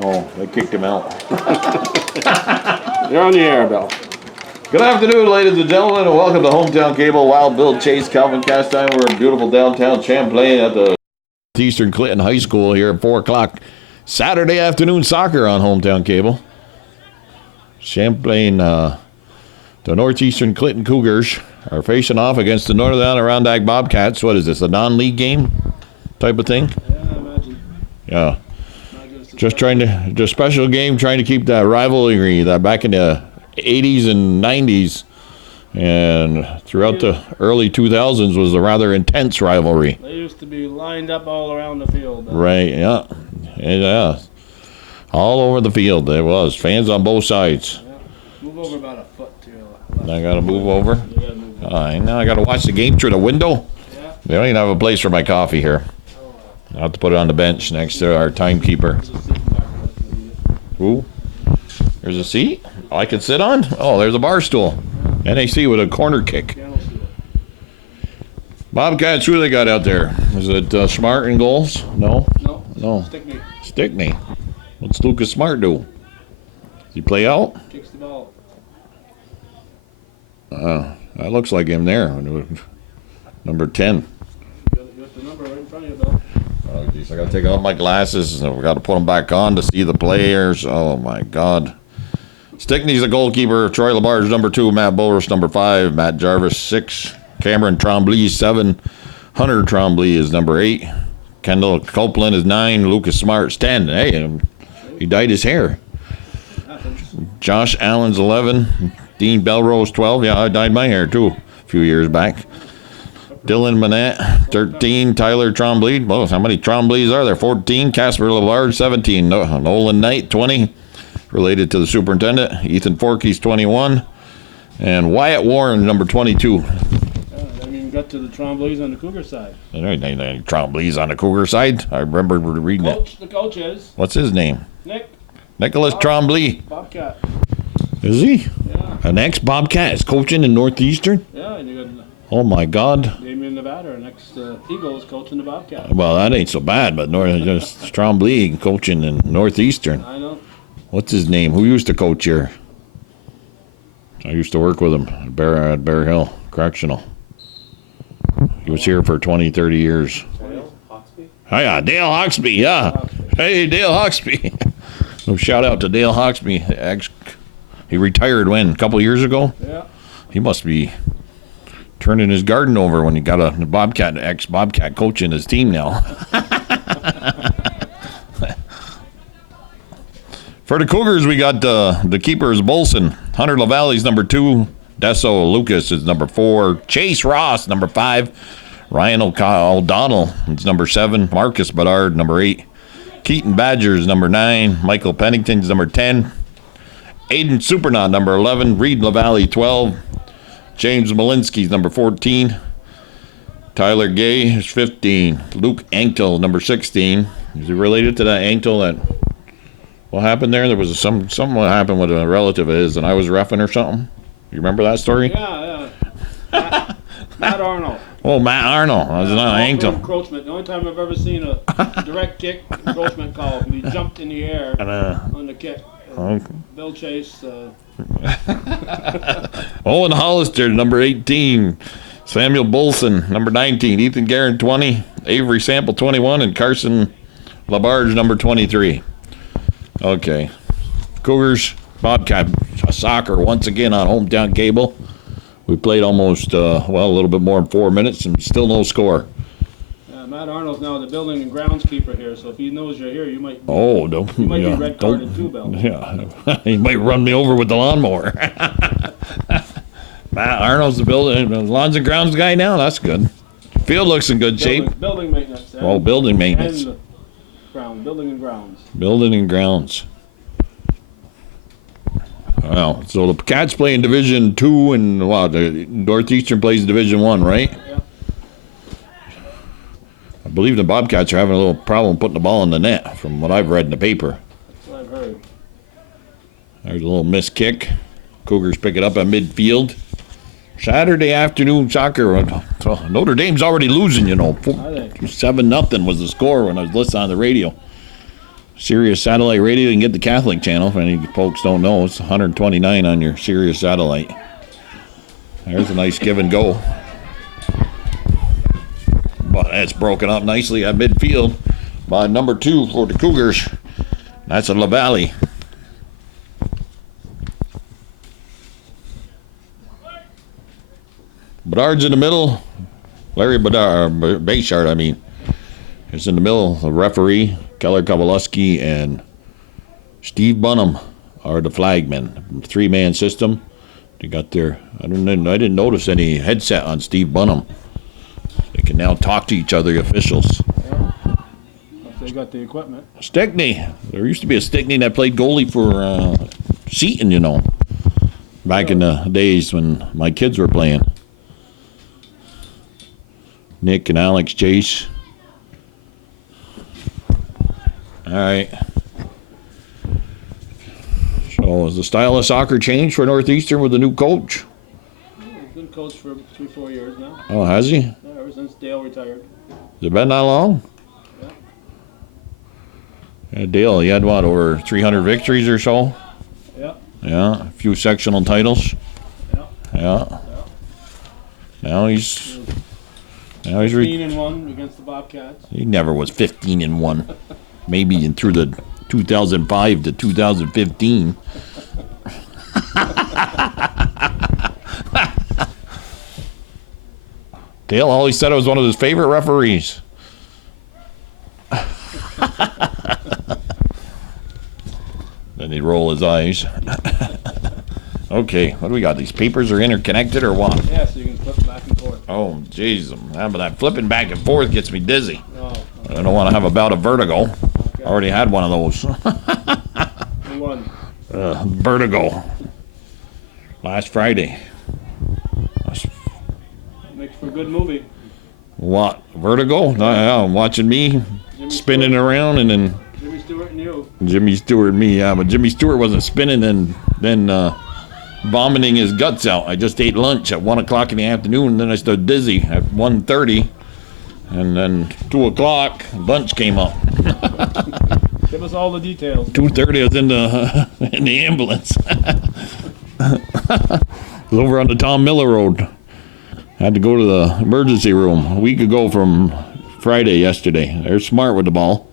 No, they kicked him out. You're on the air, Bill. Good afternoon, ladies and gentlemen, and welcome to Hometown Cable. Wild Bill Chase, Calvin Castine. We're in beautiful downtown Champlain at the Eastern Clinton High School here at 4 o'clock. Saturday afternoon soccer on Hometown Cable. Champlain, the Northeastern Clinton Cougars are facing off against the Northern Adirondack Bobcats. What is this, a non-league game type of thing? Yeah, I imagine. Yeah. Just special game, trying to keep that rivalry that back in the 80s and 90s and throughout the early 2000s was a rather intense rivalry. They used to be lined up all around the field. Right, yeah. Yeah. All over the field there was. Fans on both sides. Yeah. Move over about a foot to your left. I got to move over? You gotta move over. Now I got to watch the game through the window. Yeah. They don't even have a place for my coffee here. I'll have to put it on the bench next to our timekeeper. Ooh. There's a seat I can sit on? Oh, there's a bar stool. NAC with a corner kick. Bobcats, who they got out there? Is it Smart in goals? No? No. Stickney. What's Lucas Smart do? Does he play out? Kicks the ball. That looks like him there. Number 10. You got the number right in front of you, Bill. Oh, geez, I got to take off my glasses, and we got to put them back on to see the players. Oh, my God. Stickney's the goalkeeper. Troy Labarge, number 2. Matt Bowers, number 5. Matt Jarvis, 6. Cameron Tremblay, 7. Hunter Tremblay is number 8. Kendall Copeland is 9. Lucas Smart's 10. Hey, he dyed his hair. Josh Allen's 11. Dean Belrose, 12. Yeah, I dyed my hair, too, a few years back. Dylan Manette, 13. Tyler Tremblay. Well, how many Tremblays are there? 14. Casper Labarge, 17. Nolan Knight, 20. Related to the superintendent. Ethan Forkey's 21. And Wyatt Warren, number 22. I haven't even got to the Tremblays on the Cougar side. There ain't any Tremblays on the Cougar side. I remember reading it. The coach is What's his name? Nicholas Bob. Tremblay. Bobcat. Is he? Yeah. An ex-Bobcat is coaching in Northeastern? Yeah, and you got Oh, my God. Damien Nevada, next Eagles coaching the Bobcat. Well, that ain't so bad, but just Tremblay coaching in Northeastern. I know. What's his name? Who used to coach here? I used to work with him at Bear Hill Correctional. He was here for 20, 30 years. Dale Hawksby? Oh, yeah, Dale Hawksby, yeah. Hey, Dale Hawksby. So shout out to Dale Hawksby. He retired when? A couple years ago? Yeah. He must be turning his garden over when he got a ex-Bobcat coach in his team now. For the Cougars, we got the keepers, Bolson. Hunter LaValle's number 2. Deso Lucas is number 4. Chase Ross, number 5. Ryan O'Donnell is number 7. Marcus Bedard, number 8. Keaton Badgers, number 9. Michael Pennington's number 10. Aiden Supernaut, number 11. Reed LaValle, 12. James Malinsky's number 14. Tyler Gay is 15. Luke Anktel, number 16. Is he related to that Anktel that... What happened there? There was something happened with a relative of his, and I was reffing or something. You remember that story? Yeah. Matt Arnold. Oh, Matt Arnold. I was not an Anktel. Encroachment. The only time I've ever seen a direct kick encroachment call. He jumped in the air on the kick. Bill Chase. Owen Hollister, number 18. Samuel Bolson, number 19. Ethan Guerin, 20. Avery Sample, 21. And Carson Labarge, number 23. Okay. Cougars, Bobcat soccer once again on Hometown Cable. We played almost, a little bit more than 4 minutes and still no score. Matt Arnold's now the building and groundskeeper here, so if he knows you're here, you might be red carded too, Bill. Yeah, he might run me over with the lawnmower. Matt Arnold's the lawns and grounds guy now. That's good. Field looks in good shape. Building maintenance. Oh, building maintenance. And building and grounds. Building and grounds. Well, so the Cats play in Division 2 and the Northeastern plays Division 1, right? Yeah. I believe the Bobcats are having a little problem putting the ball in the net, from what I've read in the paper. That's what I've heard. There's a little missed kick. Cougars pick it up at midfield. Saturday afternoon soccer. Notre Dame's already losing, 7-0 was the score when I was listening on the radio. Sirius satellite radio. You can get the Catholic channel. If any folks don't know, it's $129 on your Sirius satellite. There's a nice give and go. But that's broken up nicely at midfield by number 2 for the Cougars. That's a LaValle. Bedard's in the middle. Larry Bayshard, is in the middle. The referee, Keller Kowalewski, and Steve Bunham are the flagmen. 3-man system. They got their. I didn't notice any headset on Steve Bunham. They can now talk to each other, the officials. Yeah. They got the equipment. Stickney. There used to be a Stickney that played goalie for Seton, back in the days when my kids were playing. Nick and Alex Chase. All right. So has the style of soccer changed for Northeastern with the new coach? He's been coach for 3-4 years now. Oh, has he? Yeah, ever since Dale retired. Has it been that long? Yeah. Yeah, Dale, he had what, over 300 victories or so? Yeah. Yeah, a few sectional titles. Yeah. Yeah. Now he's 15-1 against the Bobcats. He never was 15-1. Maybe through the 2005 to 2015. Dale always said I was one of his favorite referees. Then he'd roll his eyes. Okay, what do we got? These papers are interconnected or what? Yeah, so you can flip back and forth. Oh, jeez. But that flipping back and forth gets me dizzy. Oh, okay. I don't want to have a bout of vertigo. Okay. Already had one of those. Who won? Vertigo. Last Friday. Makes for a good movie. What? Vertigo? No, I'm watching me spinning around and then Jimmy Stewart and you. Jimmy Stewart and me. Yeah, but Jimmy Stewart wasn't spinning and then vomiting his guts out. I just ate lunch at 1 o'clock in the afternoon, and then I stood dizzy at 1:30. And then 2 o'clock, lunch came up. Give us all the details. 2:30, I was in the ambulance. I was over on the Tom Miller Road. Had to go to the emergency room a week ago from Friday yesterday. They're smart with the ball.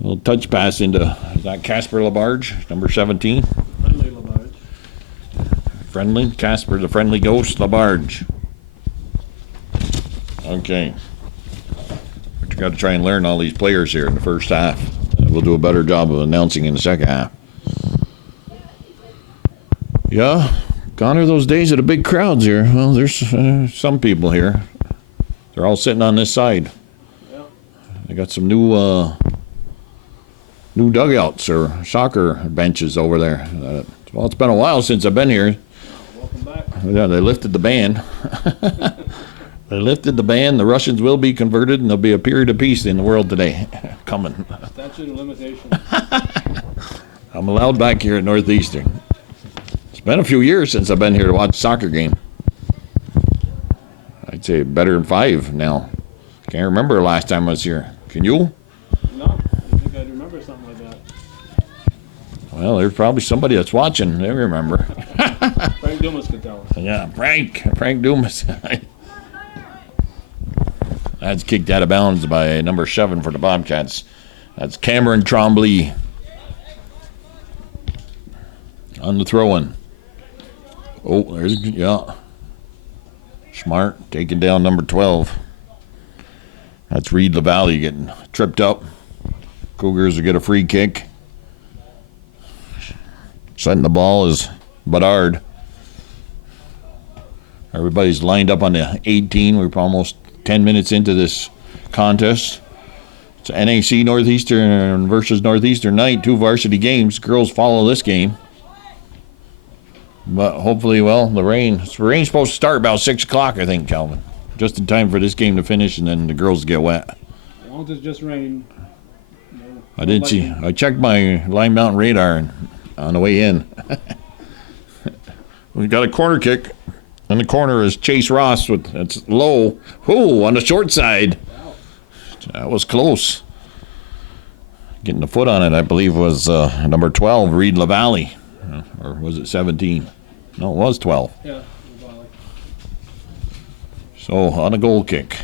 A little touch pass into, is that Casper Labarge, number 17? Friendly Labarge. Friendly? Casper, the friendly ghost, Labarge. Okay. But you got to try and learn all these players here in the first half. We'll do a better job of announcing in the second half. Yeah, gone are those days of the big crowds here. Well, there's some people here. They're all sitting on this side. Yeah. They got some new dugouts or soccer benches over there. Well, it's been a while since I've been here. Welcome back. Yeah, they lifted the ban. They lifted the ban. The Russians will be converted, and there'll be a period of peace in the world today coming. Statute of limitations. I'm allowed back here at Northeastern. It's been a few years since I've been here to watch a soccer game. I'd say better than 5 now. Can't remember the last time I was here. Can you? No, I think I'd remember something like that. Well, there's probably somebody that's watching. They remember. Frank Dumas could tell us. Yeah, Frank Dumas. That's kicked out of bounds by number 7 for the Bobcats. That's Cameron Trombley on the throw-in. Oh, there's, yeah. Smart taking down number 12. That's Reed LaValle getting tripped up. Cougars will get a free kick. Setting the ball is Bedard. Everybody's lined up on the 18. We're almost 10 minutes into this contest. It's NAC Northeastern versus Northeastern night. 2 varsity games. Girls follow this game. But hopefully, well, the rain's supposed to start about 6 o'clock, I think, Calvin. Just in time for this game to finish, and then the girls get wet. As long as it's just rain. No, I did see. I checked my Line Mountain radar on the way in. We got a corner kick. In the corner is Chase Ross with it's low. Ooh, on the short side. Wow. That was close. Getting the foot on it, I believe, was number 12, Reed LaValle. Or was it 17? No, it was 12. Yeah. Valley. So, on a goal kick.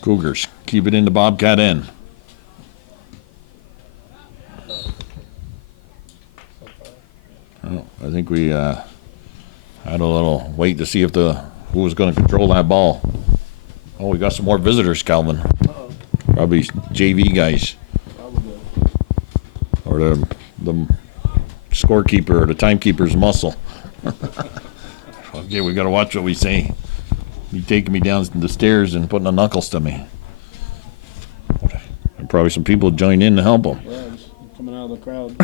Cougars keep it in the Bobcat end. Well, I think we had a little wait to see if who was going to control that ball. Oh, we got some more visitors, Calvin. Probably JV guys. Probably. Or the scorekeeper or the timekeeper's muscle. Okay, we got to watch what we say. He taking me down the stairs and putting the knuckles to me. And probably some people join in to help him. Yeah, he's coming out of the crowd.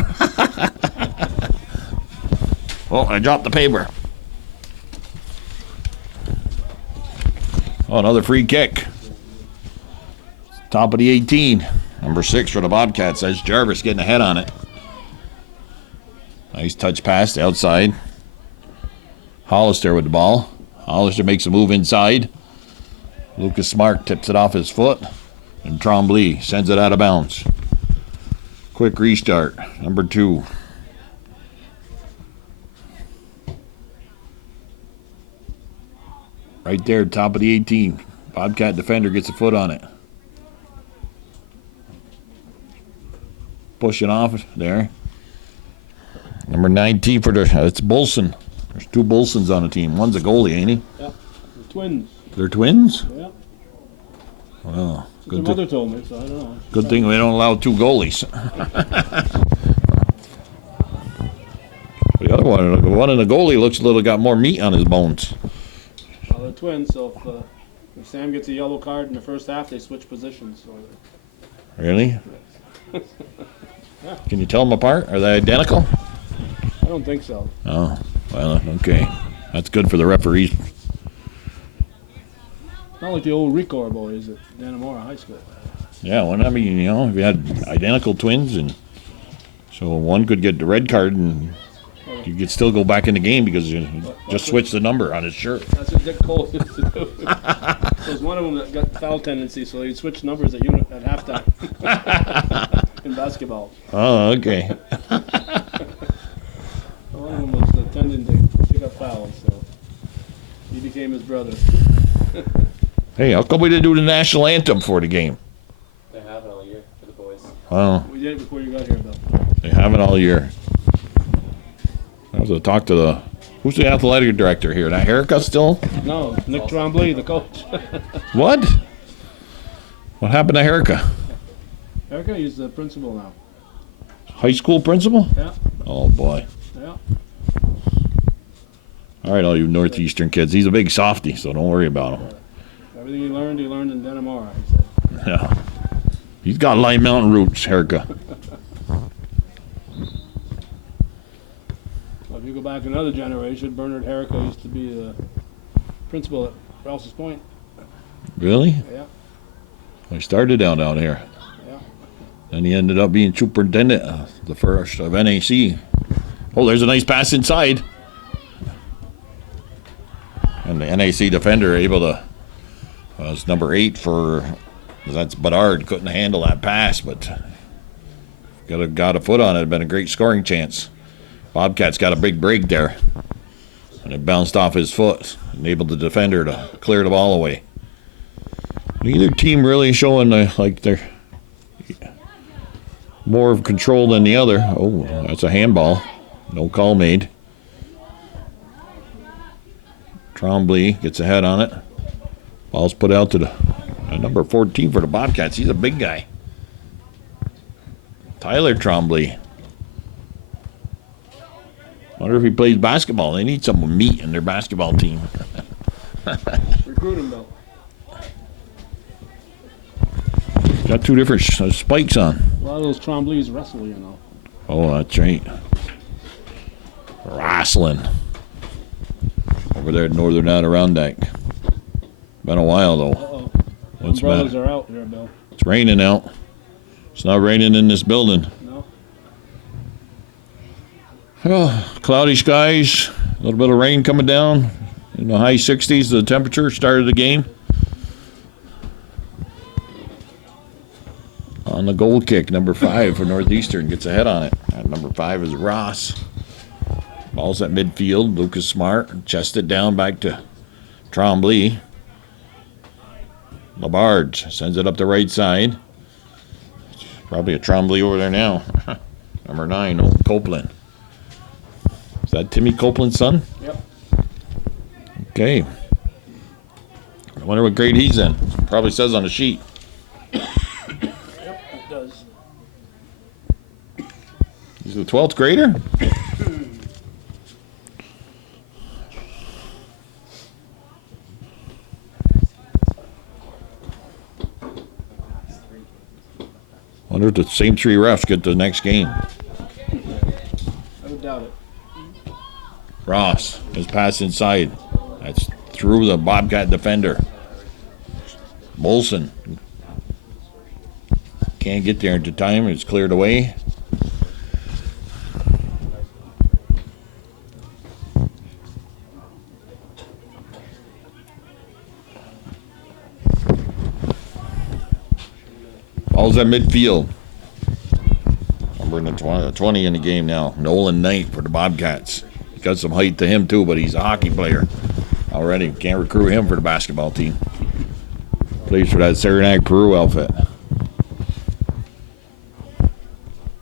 Oh, I dropped the paper. Oh, another free kick. Top of the 18. Number 6 for the Bobcats. That's Jarvis getting ahead on it. Nice touch pass to outside. Hollister with the ball. Hollister makes a move inside. Lucas Smart tips it off his foot. And Tremblay sends it out of bounds. Quick restart. Number 2. Right there, top of the 18. Bobcat defender gets a foot on it. Pushing off there. Number 19 for it's Bolson. There's 2 Bolsons on the team. One's a goalie, ain't he? Yeah. The twins. They're twins? Yeah. Well, Good mother told me, so I don't know. good thing we don't allow 2 goalies. The other one in the goalie looks a little got more meat on his bones. Well, they're twins, so if Sam gets a yellow card in the first half, they switch positions. So Really? Can you tell them apart? Are they identical? I don't think so. Oh, well, okay. That's good for the referees. Not like the old Ricor boys at Dannemora High School. Yeah, well, I mean, if you had identical twins, and so one could get the red card, and you could still go back in the game because you just switch the number on his shirt. That's what Dick Cole used to do. There was one of them that got foul tendency, so he'd switch numbers at halftime in basketball. Oh, okay. One of them was tending to pick up fouls, so he became his brother. Hey, how come we didn't do the national anthem for the game? They have it all year for the boys. Oh, We did it before you got here, Bill. they have it all year. I have to talk to who's the athletic director here? That Erica still? No, Nick Tremblay, the coach. What? What happened to Erica? Erica, he's the principal now. High school principal? Yeah, Oh, boy. yeah. All right, all you Northeastern kids. He's a big softy, so don't worry about him. Everything he learned in Dannemora, he said. Yeah. He's got Light Mountain roots, Erica. Well, if you go back another generation, Bernard Herrica used to be the principal at Rouse's Point. Really? Yeah, He started out here. yeah. And he ended up being superintendent, the first of NAC. Oh, there's a nice pass inside. And the NAC defender able to, was number 8 that's Bedard, couldn't handle that pass, but got a foot on it. It'd been a great scoring chance. Bobcats got a big break there. And it bounced off his foot, enabled the defender to clear the ball away. Neither team really showing like they're more of control than the other. Oh, that's a handball. No call made. Tremblay gets ahead on it. Ball's put out to the number 14 for the Bobcats. He's a big guy. Tyler Tremblay. Wonder if he plays basketball. They need some meat in their basketball team. Recruit him, Bill. Got 2 different spikes on. A lot of those Tremblays wrestle, you know. Oh, that's right. Wrestling. Over there at Northern Adirondack. Been a while, though. Uh-oh. What's Umbrellas matter? are out here, Bill. It's raining out. It's not raining in this building. No? Oh, cloudy skies. A little bit of rain coming down. In the high 60s, the temperature started the game. On the goal kick, number 5 for Northeastern gets ahead on it. And number 5 is Ross. Ball's at midfield. Lucas Smart chests it down back to Trombley. Labarge sends it up the right side. Probably a Trombley over there now. Number 9, old Copeland. Is that Timmy Copeland's son? Yep. Okay. I wonder what grade he's in. Probably says on the sheet. Yep, it does. He's the 12th grader? Wonder if the same 3 refs get the next game. I would doubt it. Ross, his pass inside. That's through the Bobcat defender. Molson can't get there into time. It's cleared away. Ball's at midfield. Number in the 20 in the game now. Nolan Knight for the Bobcats. He's got some height to him too, but he's a hockey player already. Can't recruit him for the basketball team. Plays for that Saranac Peru outfit.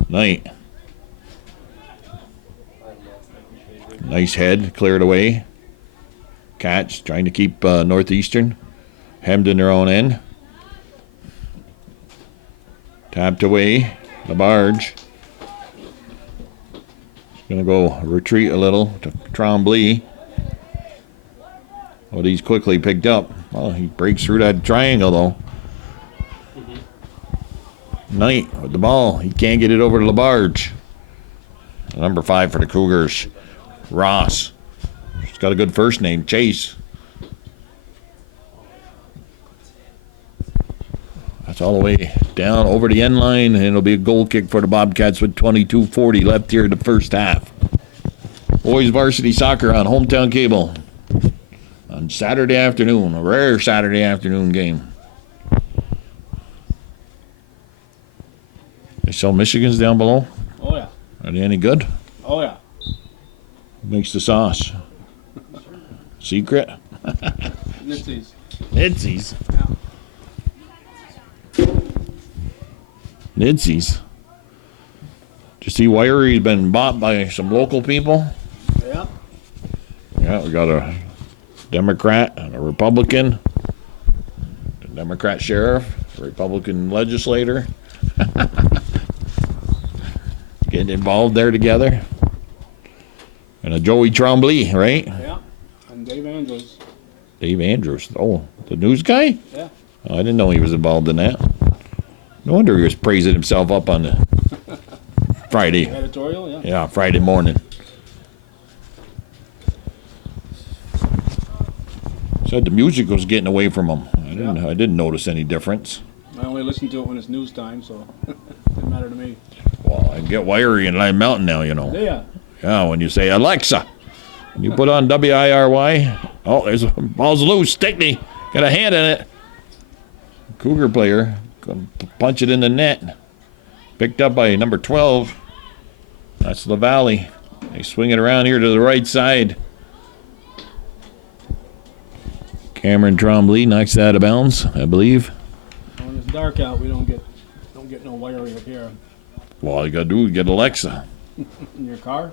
Knight. Nice head, cleared away. Cats trying to keep Northeastern hemmed in their own end. Tapped away. Labarge. Gonna go retreat a little to Trombley. Well, he's quickly picked up. Well, he breaks through that triangle though. Knight with the ball. He can't get it over to Labarge. Number 5 for the Cougars. Ross. He's got a good first name, Chase. That's all the way down over the end line, and it'll be a goal kick for the Bobcats with 22:40 left here in the first half. Boys varsity soccer on Hometown Cable on Saturday afternoon, a rare Saturday afternoon game. They sell Michigans down below. Oh, yeah. Are they any good? Oh, yeah. Who makes the sauce? Secret? Nipsey's. Nidsies. Yeah. Nidsies. Did you see Wiry's been bought by some local people? Yeah. Yeah, we got a Democrat and a Republican. A Democrat sheriff, a Republican legislator. Getting involved there together. And a Joey Trombley, right? Yeah. And Dave Andrews. Dave Andrews. Oh, the news guy? Yeah. Oh, I didn't know he was involved in that. No wonder he was praising himself up on the Friday. Editorial, yeah. Yeah, Friday morning. Said the music was getting away from him. I didn't notice any difference. I only listen to it when it's news time, so it doesn't matter to me. Well, I get wiry in Lime Mountain now, you know. Yeah. Yeah, when you say Alexa, and you put on WIRY. Oh, there's a ball's loose. Stickney got a hand in it. Cougar player gonna punch it in the net. Picked up by number 12. That's LaValle. They swing it around here to the right side. Cameron Trombley knocks that out of bounds, I believe. When it's dark out, we don't get no wiring up here. Well, all you gotta do is get Alexa. In your car?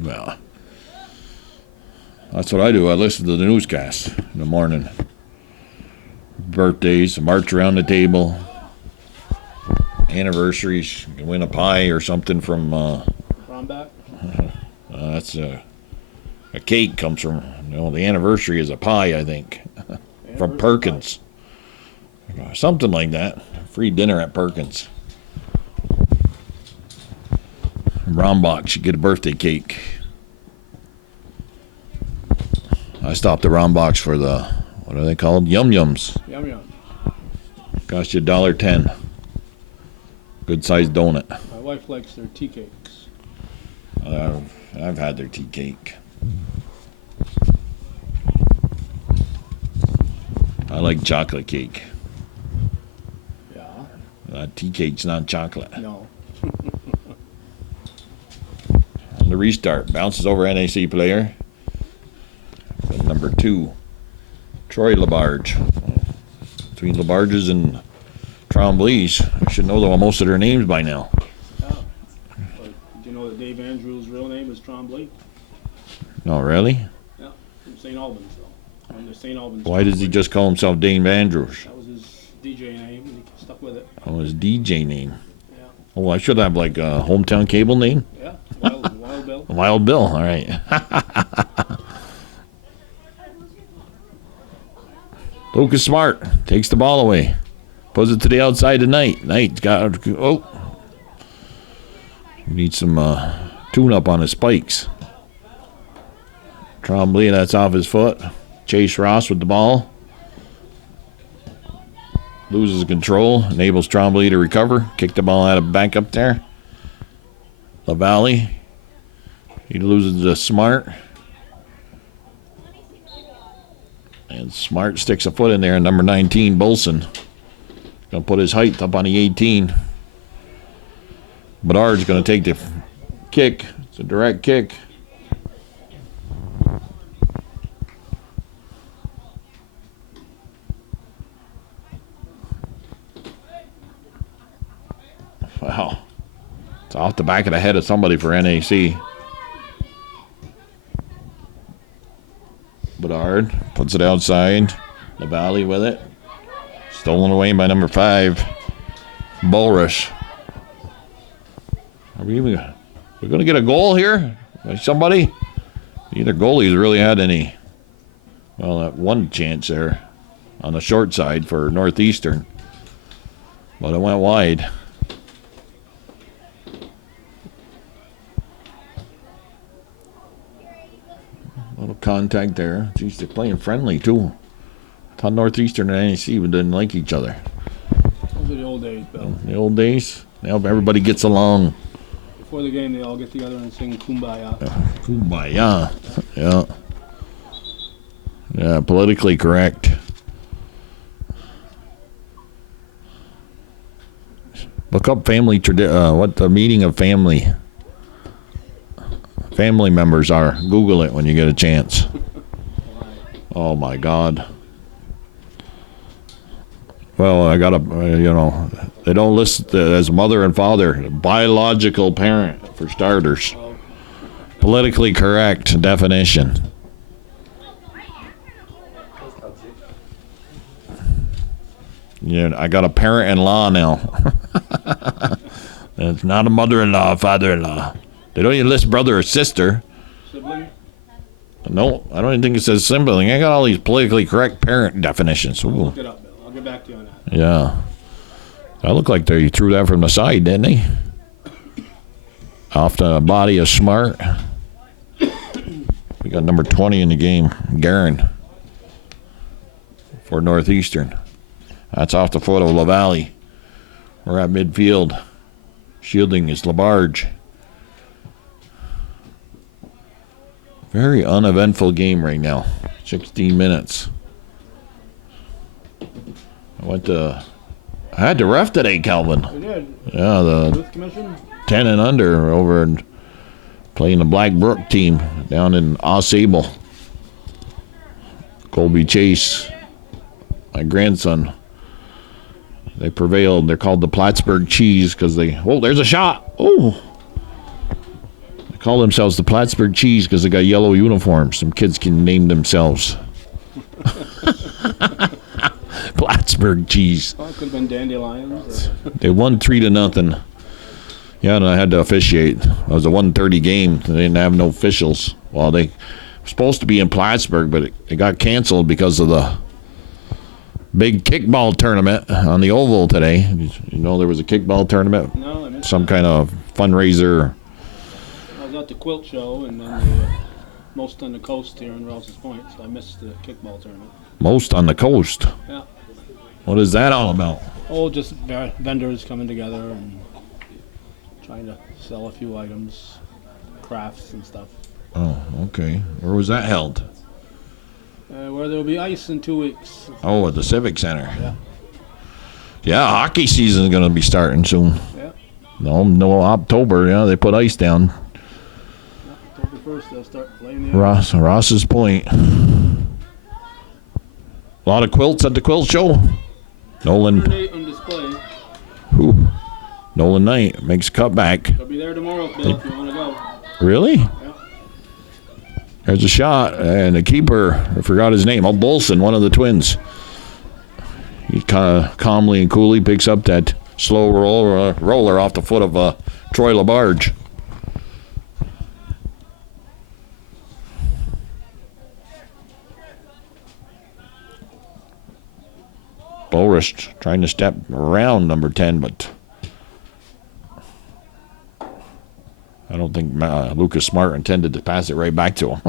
Well, that's what I do. I listen to the newscast in the morning. Birthdays, march around the table, anniversaries. You can win a pie or something from. Bromback? That's a cake comes from. The anniversary is a pie, I think, from Perkins. Something like that. Free dinner at Perkins. Rombach, you get a birthday cake. I stopped at Rombach for the, what are they called? Yum Yums. Yum yum. Cost you $1.10. Good sized donut. My wife likes their tea cakes. I've had their tea cake. I like chocolate cake. Tea cake's not chocolate. No. On the restart, bounces over NAC player. Number 2, Troy Labarge. Between Labarges and Tremblay's, I should know most of their names by now. Yeah. But do you know that Dave Andrews' real name is Tremblay? Oh, really? Yeah. From St. Albans, though. From the St. Albans. Why does he just call himself Dave Andrews? That was his DJ name, and he stuck with it. Oh, his DJ name. Yeah. Oh, I should have like a hometown cable name. Yeah. Wild Bill. Wild Bill. All right. Lucas Smart takes the ball away. Puts it to the outside of Knight. Knight's got, needs some tune-up on his spikes. Tremblay, that's off his foot. Chase Ross with the ball. Loses control. Enables Tremblay to recover. Kick the ball out of back up there. LaValle. He loses to Smart. And Smart sticks a foot in there. Number 19, Bolson. Going to put his height up on the 18. Bedard's going to take the kick. It's a direct kick. Wow. It's off the back of the head of somebody for NAC. Bedard puts it outside. LaValle with it. Stolen away by number 5, Bulrush. Are we going to get a goal here by somebody? Neither goalie's really had any. Well, that one chance there on the short side for Northeastern. But it went wide. Little contact there. Geez, they're playing friendly, too. I thought Northeastern and NAC didn't like each other. Those are the old days, Bill. The old days? Now everybody gets along. Before the game, they all get together and sing Kumbaya. Kumbaya. Yeah. Yeah, politically correct. Look up family what the meaning of family members are. Google it when you get a chance. Oh my God. Well, I got they don't list as mother and father, biological parent for starters. Politically correct definition. Yeah, I got a parent-in-law now. It's not a mother-in-law, father-in-law. They don't even list brother or sister. Sibling? No, I don't even think it says sibling. I got all these politically correct parent definitions. Ooh. Look it up, Bill. I'll get back to you on that. Yeah. That looked like they threw that from the side, didn't they? Off the body of Smart. We got number 20 in the game, Garin, for Northeastern. That's off the foot of LaValle. We're at midfield. Shielding is Labarge. Very uneventful game right now. 16 minutes. I had to ref today, Calvin. We did. Yeah, the Youth Commission? 10 and under over and playing the Black Brook team down in Osable. Colby Chase, my grandson. They prevailed. They're called the Plattsburgh Cheese because there's a shot. Oh. They call themselves the Plattsburgh Cheese because they got yellow uniforms. Some kids can name themselves. Plattsburgh Cheese. Oh, it could have been Dandelions. They won 3-0. Yeah, and I had to officiate. It was a 1:30 game. They didn't have no officials. Well, they were supposed to be in Plattsburgh, but it got canceled because of the big kickball tournament on the Oval today. You know there was a kickball tournament? No, I missed Some kind of fundraiser. I was at the quilt show and then the most on the coast here in Rouse's Point, so I missed the kickball tournament. Most on the coast. Yeah. What is that all about? Oh, just vendors coming together and trying to sell a few items, crafts and stuff. Oh, okay. Where was that held? Where there will be ice in 2 weeks. Oh, at the Civic Center. Yeah. Yeah, hockey season is going to be starting soon. Yeah. No, October. Yeah, they put ice down. October 1st, they'll start playing the Ross's Point. A lot of quilts at the quilt show. Nolan. 108 on display. Whew. Nolan Knight makes a cutback. They'll be there tomorrow, Bill, if you want to go. Really? Yeah. There's a shot, and the keeper, I forgot his name, Bolson, one of the twins. He kind of calmly and coolly picks up that slow roller off the foot of Troy Labarge. Boris trying to step around number 10, but I don't think Lucas Smart intended to pass it right back to him.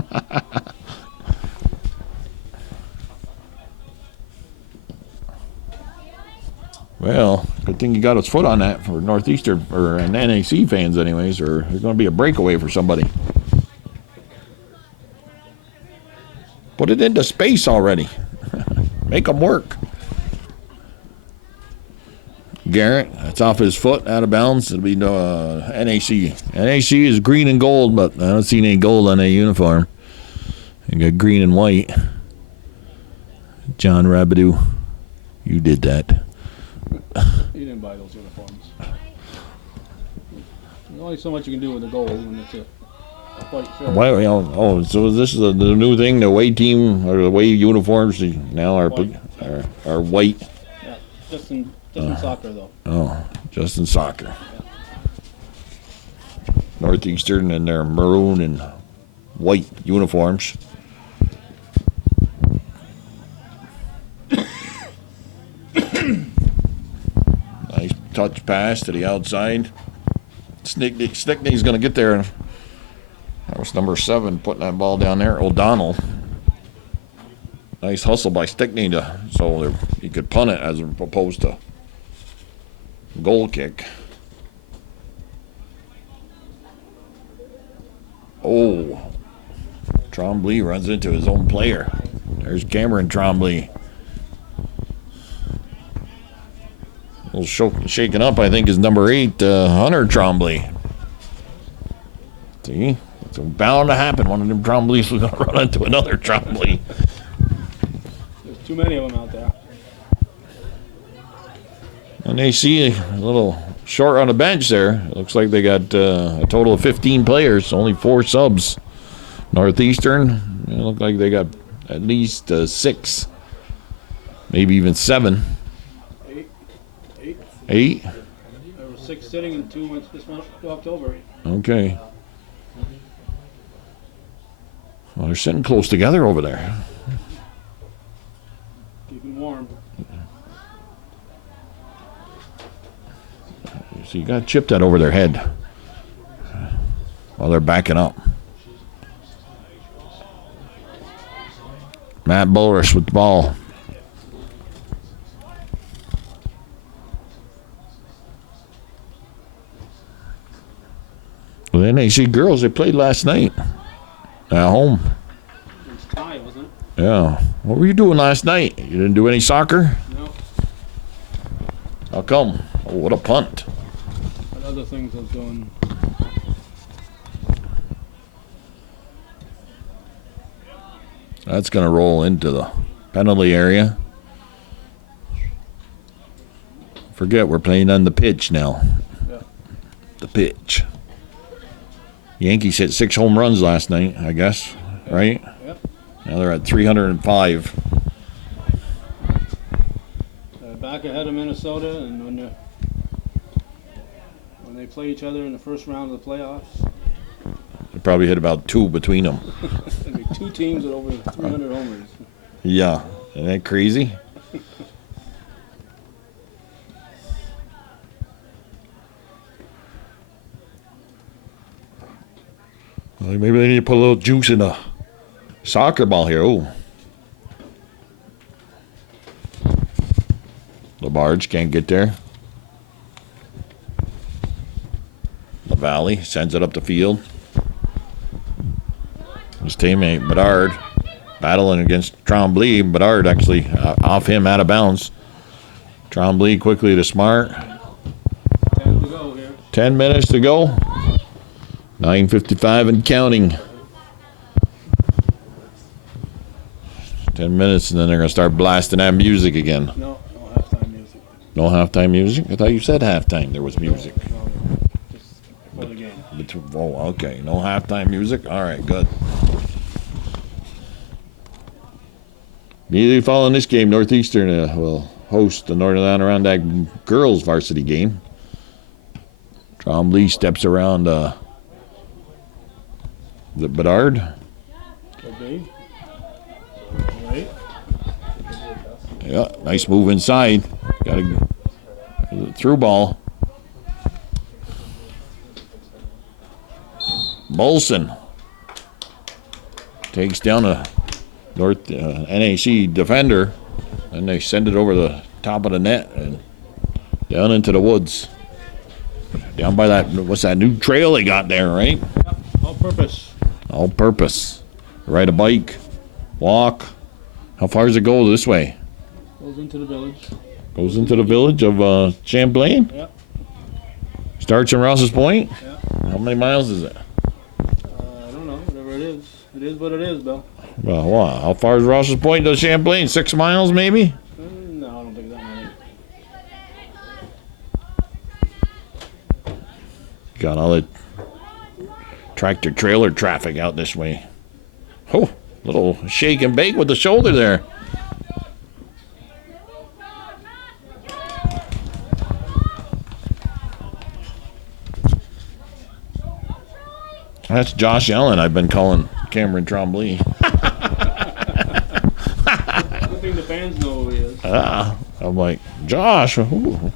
Well, good thing you got his foot on that for Northeastern, or NAC fans anyways, or there's going to be a breakaway for somebody. Put it into space already. Make them work. Garrett, that's off his foot, out of bounds. It'll be NAC. NAC is green and gold, but I don't see any gold on that uniform. You got green and white. John Rabideau, you did that. You didn't buy those uniforms. There's only so much you can do with the gold when it's a white shirt. Why, so this is the new thing, the away team, or the away uniforms now are White. white. Yeah, just in soccer, though. Oh, just in soccer. Northeastern and their maroon and white uniforms. Nice touch pass to the outside. Stickney's going to get there. That was number 7 putting that ball down there. O'Donnell. Nice hustle by Stickney so he could punt it as opposed to goal kick. Oh, Trombley runs into his own player. There's Cameron Trombley. A little shaken up, I think, is number 8, Hunter Trombley. See? It's bound to happen. One of them Trombleys was going to run into another Trombley. There's too many of them out there. And they see a little short on the bench there. It looks like they got a total of 15 players, only 4 subs. Northeastern, it looked like they got at least 6, maybe even 7. 8? There were 6 sitting and 2 went this month to October. Okay. Well, they're sitting close together over there. Keeping warm. So you got to chip that over their head while they're backing up. Matt Boris with the ball. Well, the NAC girls, they played last night at home. It was tie, wasn't it? Yeah. What were you doing last night? You didn't do any soccer? No. How come? Oh, what a punt. But other things I was doing. That's going to roll into the penalty area. Forget we're playing on the pitch now. Yeah. The pitch. Yankees hit 6 home runs last night, I guess, right? Yep. Now they're at 305. Back ahead of Minnesota, and when they play each other in the first round of the playoffs, They probably hit about 2 between them. there'll be 2 teams with over 300 homers. Yeah. Isn't that crazy? Well, maybe they need to put a little juice in a soccer ball here. Oh. LaBarge can't get there. LaValle sends it up the field. His teammate Bedard battling against Trombley. Bedard actually off him out of bounds. Trombley quickly to Smart. 10 to go here. 10 minutes to go. 9:55 and counting. 10 minutes, and then they're going to start blasting that music again. No halftime music. No halftime music? I thought you said halftime there was music. No, just before the game. Oh, okay. No halftime music? All right, good. Immediately following this game, Northeastern will host the Northern Adirondack girls varsity game. Trombley steps around the Bedard. Could be. Right. Yeah, nice move inside. Got a through ball. Bolson takes down a North NAC defender, and they send it over the top of the net and down into the woods. Down by that, what's that new trail they got there, right? Yep. All purpose. All purpose. Ride a bike, walk. How far does it go this way? Goes into the village. Goes into the village of Champlain. Yep. Starts in Rouse's Point. Yep. How many miles is it? I don't know. Whatever it is. It is what it is, Bill. Well, wow. How far is Rouse's Point to Champlain? 6 miles, maybe? No, I don't think that many. Got all the tractor trailer traffic out this way. Oh, little shake and bake with the shoulder there. That's Josh Allen. I've been calling Cameron Trombley. Good thing the fans know who he is. I'm like, Josh. Ooh.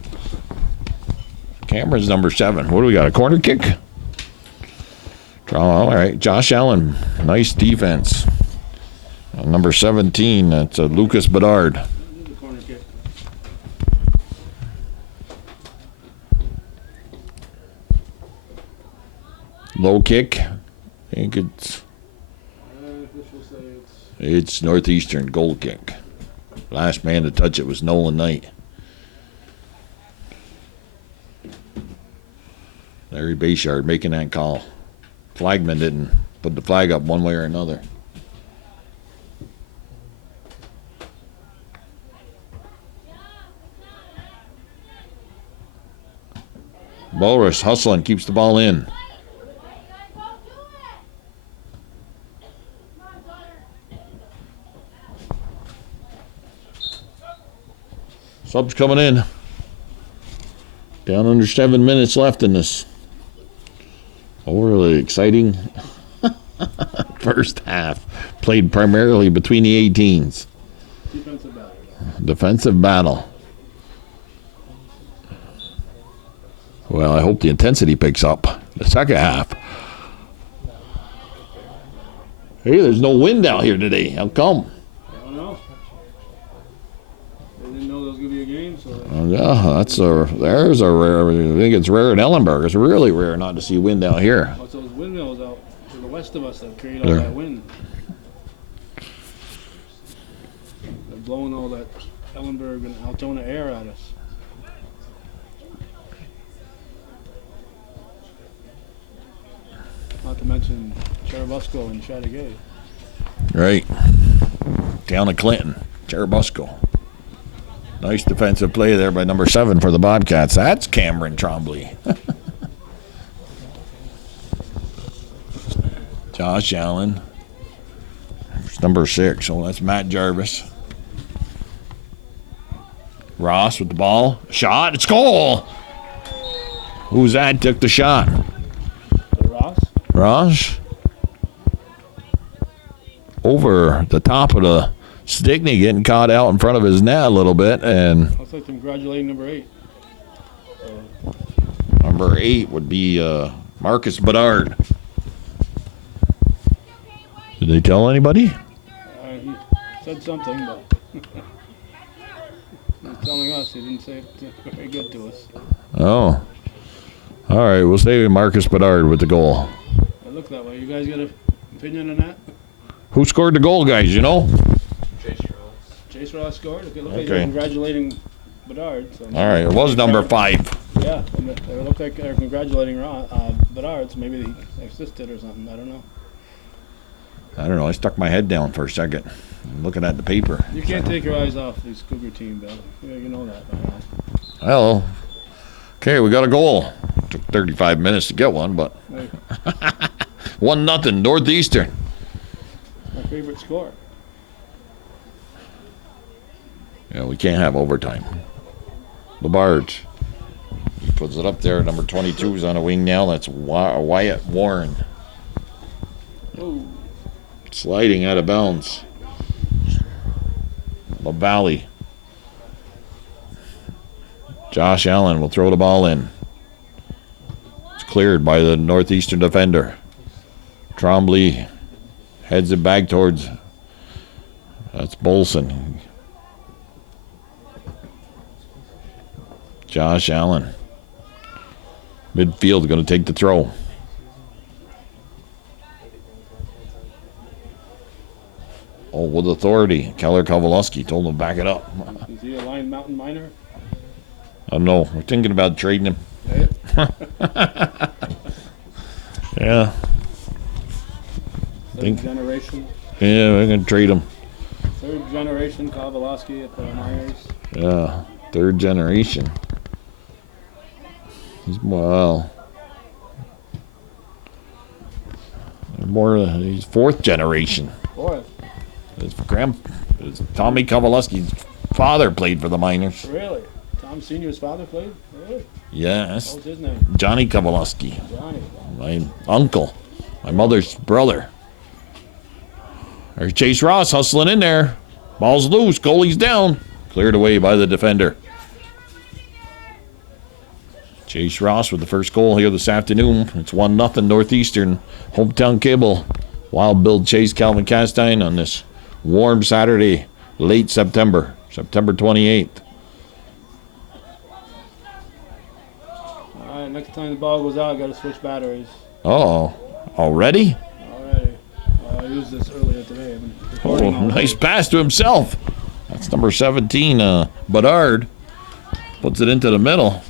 Cameron's number 7. What do we got? A corner kick? All right. Josh Allen. Nice defense. Number 17. That's Lucas Bedard. The corner kick. Low kick. I think it's Officials say it's Northeastern goal kick. Last man to touch it was Nolan Knight. Larry Bayshard making that call. Flagman didn't put the flag up one way or another. Boris hustling, keeps the ball in. Subs coming in. Down under 7 minutes left in this overly exciting first half. Played primarily between the 18s. defensive battle. Defensive battle. Well, I hope the intensity picks up the second half. Hey, there's no wind out here today. How come? I don't know. They didn't know there was going to be a game, so Yeah, there's a rare. I think it's rare in Ellenberg. It's really rare not to see wind out here. it's those windmills out to the west of us that create all There. that wind. They're blowing all that Ellenberg and Altona air at us. Not to mention Cherubusco and Chateauguay. Right. Down to Clinton. Cherubusco. Nice defensive play there by number 7 for the Bobcats. That's Cameron Trombley. Josh Allen. It's number 6. So that's Matt Jarvis. Ross with the ball. Shot. It's goal. Who's that? Took the shot. The Ross? Ross. Over the top of the Stickney, getting caught out in front of his net a little bit, and Looks like they're congratulating number 8. number 8 would be Marcus Bedard. Did they tell anybody? He said something, but he's telling us he didn't say it very good to us. Oh. All right, we'll say Marcus Bedard with the goal. It looked that way. You guys got an opinion on that? Who scored the goal, guys, you know? Chase Ross. Chase Ross scored? Okay, look like Okay. they're congratulating Bedard. So All right, it was number 5. Yeah, and it looked like they're congratulating Bedard, so maybe they assisted or something. I don't know. I don't know. I stuck my head down for a second. I'm looking at the paper. You can't take your eyes off this Cougar team, Bill. Yeah, you know that by now. Well, okay, we got a goal. Took 35 minutes to get one, but Hey, 1-0 Northeastern. my favorite score. Yeah, we can't have overtime. Labarge. He puts it up there. Number 22 is on a wing now. That's Wyatt Warren. Oh, Sliding out of bounds. LaValle. Josh Allen will throw the ball in. It's cleared by the Northeastern defender. Trombley heads it back towards. That's Bolson. Josh Allen. Midfield going to take the throw. Oh, with authority. Keller Kowalewski told him to back it up. is he a Lion Mountain Miner? I don't know. We're thinking about trading him. Hey, Yeah. third generation. Yeah, we're going to trade him. Third generation Kowalewski at the Miners. Yeah. 3rd generation. He's he's 4th generation. Boy, His Tommy Kowalewski's father played for the Miners. really? Tom Senior's father played? Really? Yes. What was his name? Johnny Kowalewski. Johnny. My uncle. My mother's brother. There's Chase Ross hustling in there. Ball's loose. Goalie's down. Cleared away by the defender. Chase Ross with the first goal here this afternoon. It's 1-0 Northeastern. Hometown Cable. Wild Bill Chase Calvin Castine on this warm Saturday, late September 28th. All right, next time the ball goes out, I got to switch batteries. Uh-oh. Already? Alrighty. I used this earlier today. I've been Oh, recording all nice day. pass to himself. That's number 17, Bedard. Puts it into the middle.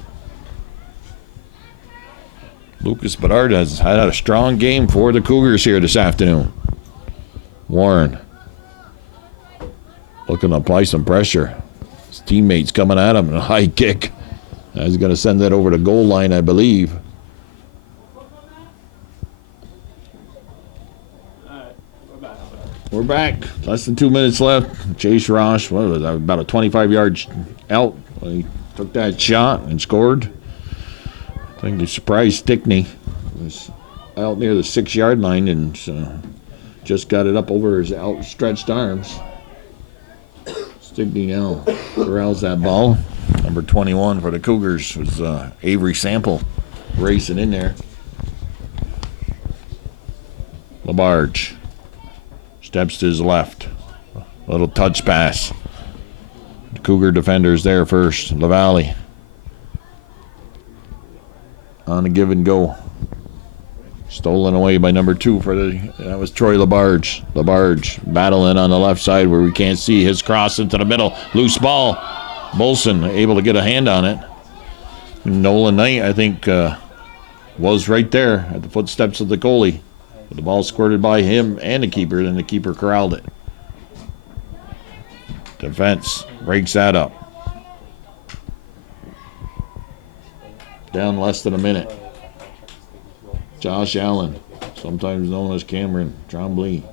Lucas Bedard has had a strong game for the Cougars here this afternoon. Warren looking to apply some pressure. His teammates coming at him, and a high kick. He's going to send that over the goal line, I believe. Alright, we're back. We're back. Less than 2 minutes left. Chase Ross, what was that, about a 25-yard out. He took that shot and scored. I think he surprised Stickney. Was out near the 6-yard line and just got it up over his outstretched arms. Stickney now corrals that ball. Number 21 for the Cougars was Avery Sample racing in there. Labarge steps to his left. Little touch pass. The Cougar defenders there first. LaValle on a give and go. Stolen away by number 2 that was Troy Labarge. Labarge battling on the left side where we can't see his cross into the middle. Loose ball. Bolson able to get a hand on it. Nolan Knight, I think, was right there at the footsteps of the goalie. But the ball squirted by him and the keeper, then the keeper corralled it. Defense breaks that up. Down less than a minute. Josh Allen, sometimes known as Cameron Trombley.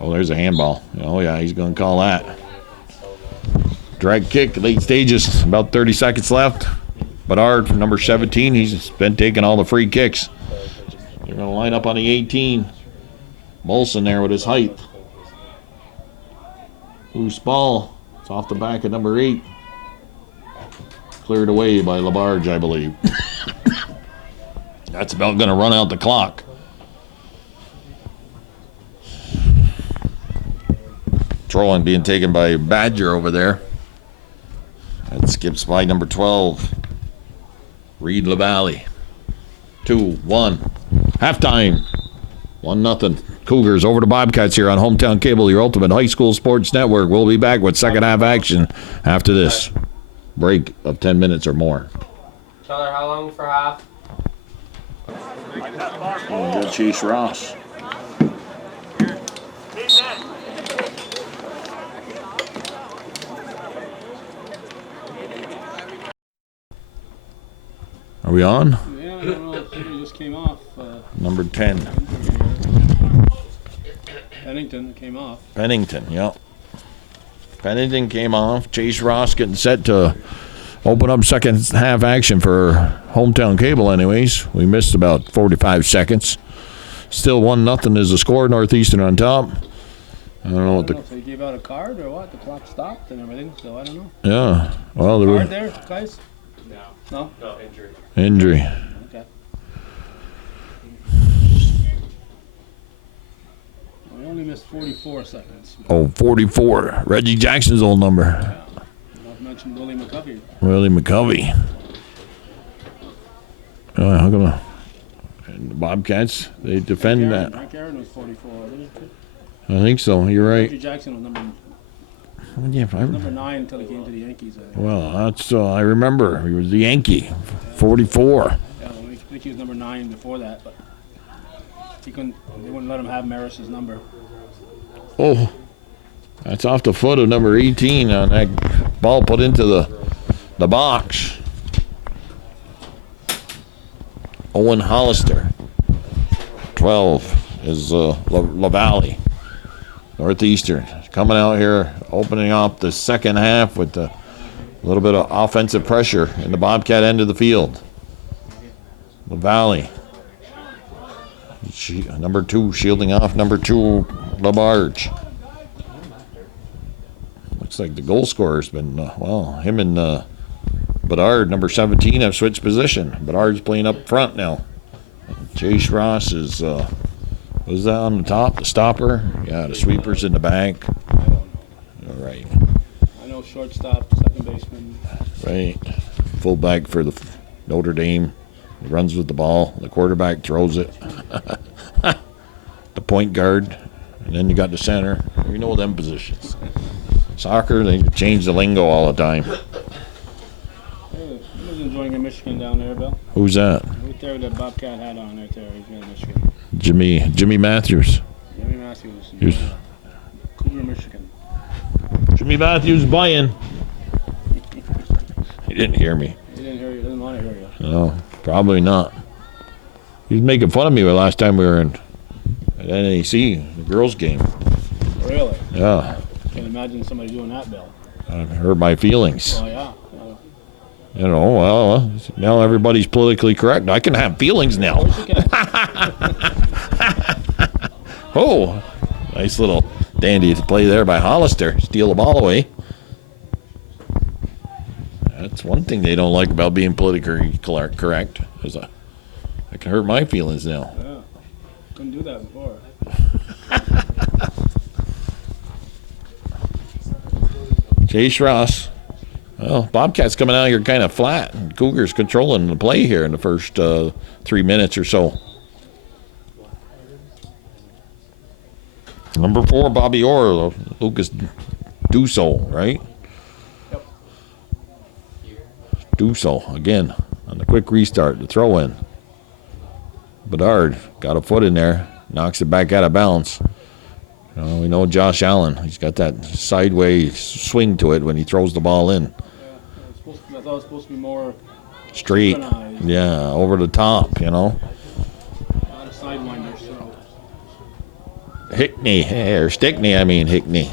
Oh, there's a handball. Oh, yeah, he's going to call that. Drag kick, late stages, about 30 seconds left. Bedard from number 17, he's been taking all the free kicks. They're going to line up on the 18. Molson there with his height. Loose ball. It's off the back of number 8. Cleared away by Labarge, I believe. That's about going to run out the clock. Trolling being taken by Badger over there. That skips by number 12. Reed LaValle. 2-1. Halftime. 1-0. Cougars over the Bobcats here on Hometown Cable, your ultimate high school sports network. We'll be back with second half action after this break of 10 minutes or more. Tyler, how long for half? Good Chase Ross. Are we on? Yeah, I don't know. Somebody just came off. Number 10. Pennington came off. Pennington, yep. Pennington came off. Chase Ross getting set to open up second half action for Hometown Cable anyways. We missed about 45 seconds. Still 1-0 is the score. Northeastern on top. I don't know what if they gave out a card or what. The clock stopped and everything, so I don't know. Yeah. Well, there Card was there, guys? No? No, injury. injury. Okay. We only missed 44 seconds. Oh, 44. Reggie Jackson's old number. Not to mention Willie McCovey. Willie McCovey. How come and the Bobcats, they defend that. Mike Aaron was 44. I think so. You're right. Reggie Jackson was number Yeah, number 9 until he came to the Yankees. I think. well, that's I remember. He was the Yankee, 44. Yeah, I think he was number 9 before that, but he couldn't. They wouldn't let him have Maris's number. Oh, that's off the foot of number 18 on that ball put into the box. Owen Hollister. 12 is LaValle. Northeastern coming out here, opening up the second half with a little bit of offensive pressure in the Bobcat end of the field. LaValle. Number 2 shielding off number 2, LaBarge. Looks like the goal scorer's been, him and Bedard, number 17, have switched position. Bedard's playing up front now. Chase Ross is, was that on the top? The stopper? Yeah, the sweeper's in the back. All right. I know shortstop, second baseman. Right. Fullback for the Notre Dame. He runs with the ball. The quarterback throws it. The point guard. And then you got the center. We know them positions. Soccer, they change the lingo all the time. Hey, he was enjoying a Michigan down there, Bill. Who's that? Right there with that Bobcat hat on right there. He's got Michigan. Jimmy Matthews. Jimmy Matthews. Here's- Cougar, Michigan. Jimmy Matthews buying. He didn't hear me. He didn't hear you. Didn't want to hear you. No, probably not. He was making fun of me the last time we were in at NAC, the girls' game. Really? Yeah, Can't imagine somebody doing that, Bill. I hurt my feelings. Oh yeah. You know, well, now everybody's politically correct. I can have feelings now. Of course you can. Oh, nice little dandy to play there by Hollister. Steal the ball away. That's one thing they don't like about being politically correct. Is I can hurt my feelings now. Yeah. Couldn't do that before. Chase Ross. Well, Bobcats coming out here kind of flat. Cougars controlling the play here in the first 3 minutes or so. Number 4, Bobby Orr, Lucas Dusso, right? Yep. Dusso, again, on the quick restart, the throw in. Bedard got a foot in there, knocks it back out of bounds. We know Josh Allen. He's got that sideways swing to it when he throws the ball in. I thought it was supposed to be more Straight. synchronized. Yeah, over the top, A lot of sidewinders. So. Hickney, or Stickney, Hickney.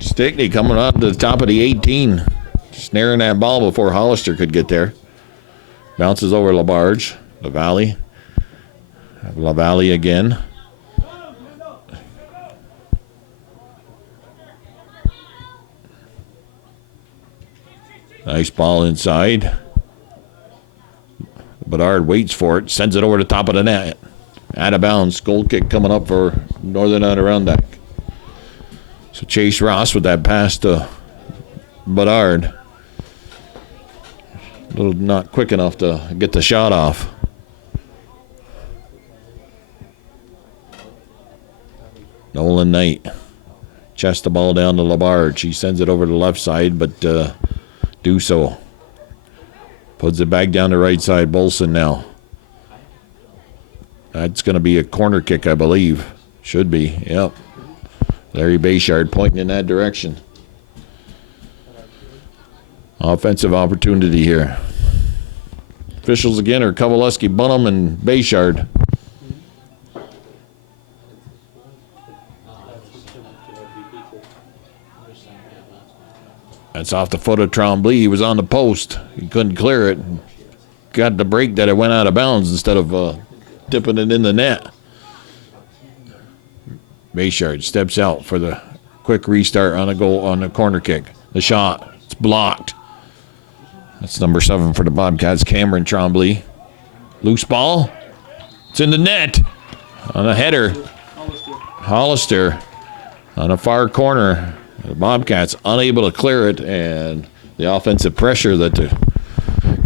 Stickney coming up to the top of the 18, snaring that ball before Hollister could get there. Bounces over LaBarge, LaValle again. Nice ball inside. Bedard waits for it, sends it over the top of the net. Out of bounds, goal kick coming up for Northern Adirondack. So Chase Ross with that pass to Bedard. A little not quick enough to get the shot off. Nolan Knight. Chests the ball down to Labarge. He sends it over to the left side, but do so. Puts it back down the right side. Bolson now. That's going to be a corner kick, I believe. Should be. Yep. Larry Bayshard pointing in that direction. Offensive opportunity here. Officials again are Kowaleski, Bunham, and Bayshard. That's off the foot of Tremblay. He was on the post. He couldn't clear it. Got the break that it went out of bounds instead of dipping it in the net. Bayshard steps out for the quick restart on a goal on the corner kick. The shot. It's blocked. That's number 7 for the Bobcats, Cameron Tremblay. Loose ball. It's in the net. On a header. Hollister on a far corner. The Bobcats unable to clear it, and the offensive pressure that the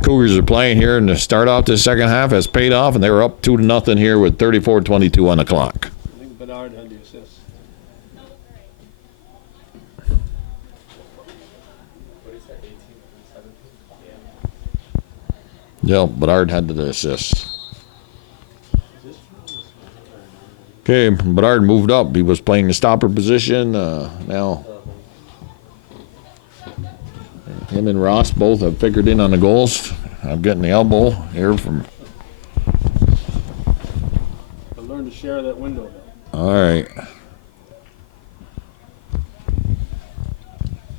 Cougars are playing here in the start off the second half has paid off, and they were up 2-0 here with 34-22 on the clock. I think Bedard had the assist. Yeah, Bedard had the assist. Okay, Bedard moved up. He was playing the stopper position. Now, him and Ross both have figured in on the goals. I'm getting the elbow here from. I learned to share that window now. All right.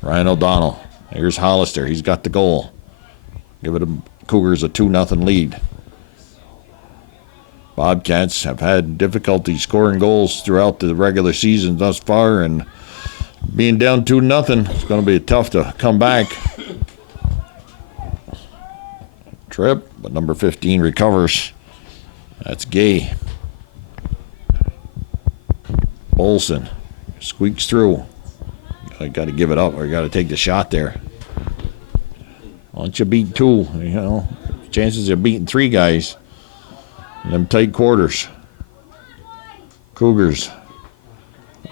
Ryan O'Donnell. Here's Hollister. He's got the goal. Give it a Cougars a 2-0 lead. Bobcats have had difficulty scoring goals throughout the regular season thus far, and being down 2-0, it's going to be tough to come back. Trip, but number 15 recovers. That's Gay. Olsen squeaks through. I got to give it up, or you got to take the shot there. Once you beat 2, chances of beating 3 guys in them tight quarters. Cougars,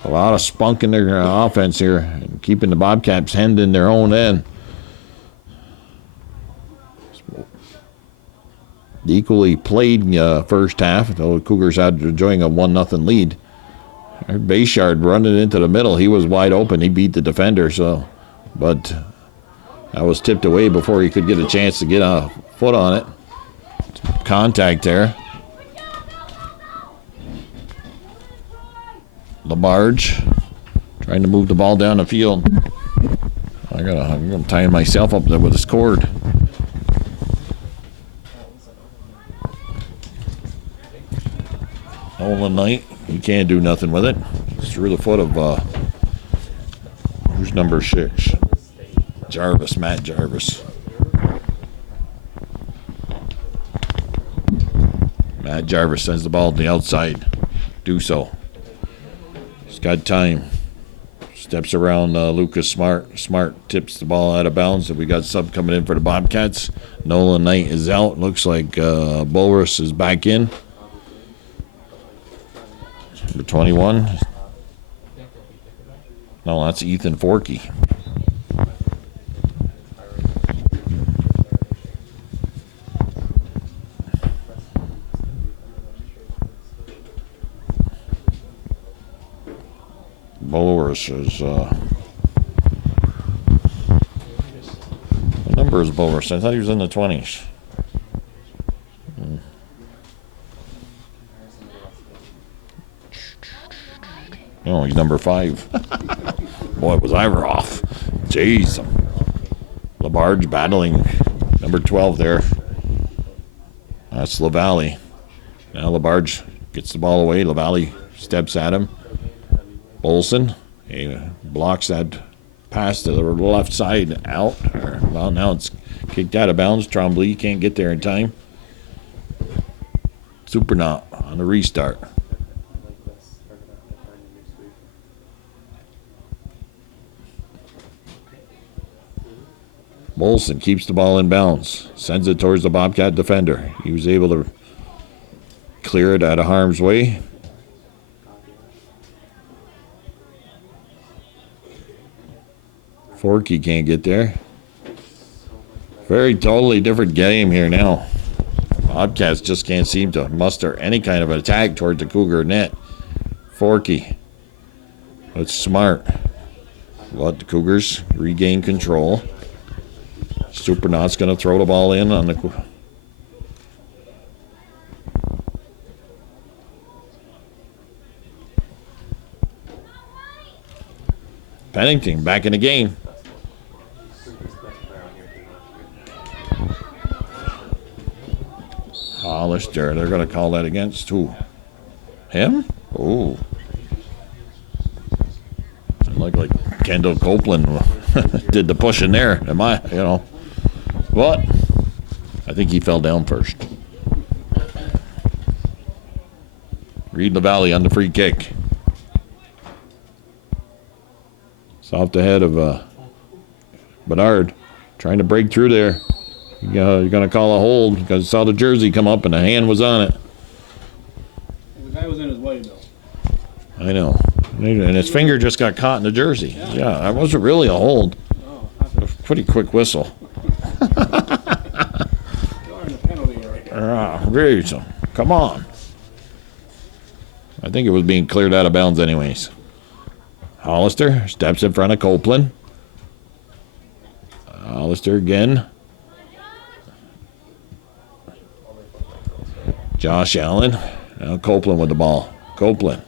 a lot of spunk in their offense here, and keeping the Bobcats hemmed in their own end. The equally played first half, though the Cougars had enjoying a 1-0 lead. Bayshard running into the middle. He was wide open. He beat the defender, but that was tipped away before he could get a chance to get a foot on it. Contact there. Labarge trying to move the ball down the field. I'm tying myself up there with a cord. Nolan Knight, he can't do nothing with it. It's through the foot of who's number 6? Jarvis, Matt Jarvis. Matt Jarvis sends the ball to the outside. Do so. He's got time. Steps around Lucas Smart. Smart tips the ball out of bounds. And we got sub coming in for the Bobcats. Nolan Knight is out. Looks like Boris is back in. Number 21. No, that's Ethan Forkey. Boris is what number is Boris? I thought he was in the 20s. No, he's number 5. Boy, was I off. Jeez. Labarge battling number 12 there. That's LaValle. Now Labarge gets the ball away. LaValle steps at him. Olsen, he blocks that pass to the left side out. Well, now it's kicked out of bounds. Tremblay can't get there in time. Supernaut on the restart. Molson keeps the ball in bounds, sends it towards the Bobcat defender. He was able to clear it out of harm's way. Forky can't get there. Very totally different game here now. Bobcats just can't seem to muster any kind of attack toward the Cougar net. Forky. That's smart. Let the Cougars regain control. Supernaut's going to throw the ball in on the... Pennington back in the game. Hollister, they're going to call that against who? Him? Oh. Like Kendall Copeland did the pushing there. But I think he fell down first. Reed LaValle on the free kick. It's off the head of Bedard. Trying to break through there. You're going to call a hold because I saw the jersey come up and the hand was on it. The guy was in his way, though. I know. And his finger just got caught in the jersey. Yeah, that wasn't really a hold. Oh, A pretty quick whistle. you're in the penalty area. Very so. Come on. I think it was being cleared out of bounds anyways. Hollister steps in front of Copeland. Hollister again. Josh Allen. Now Copeland with the ball. Copeland.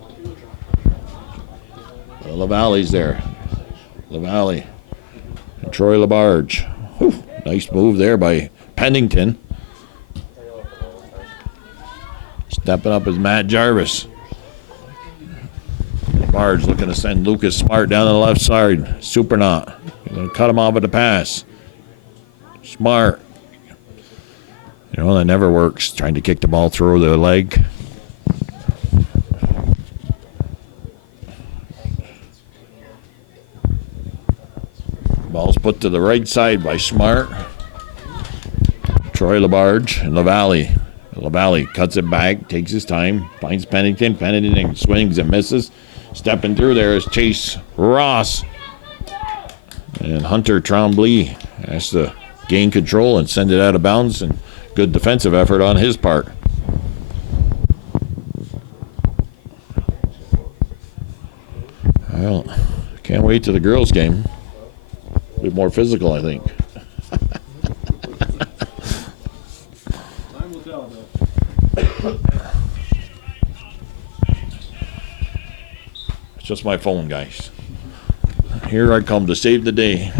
LaValle's there. LaValle. And Troy LaBarge. Whew, nice move there by Pennington. Stepping up is Matt Jarvis. LaBarge looking to send Lucas Smart down to the left side. Supernaut. He's going to cut him off with the pass. Smart. That never works. Trying to kick the ball through the leg. Ball's put to the right side by Smart. Troy LaBarge and LaValle. LaValle cuts it back, takes his time, finds Pennington. Pennington swings and misses. Stepping through there is Chase Ross. And Hunter Tremblay has to gain control and send it out of bounds. And good defensive effort on his part. Well, can't wait to the girls' game. A bit more physical, I think. Time will tell, though. It's just my phone, guys. Here I come to save the day.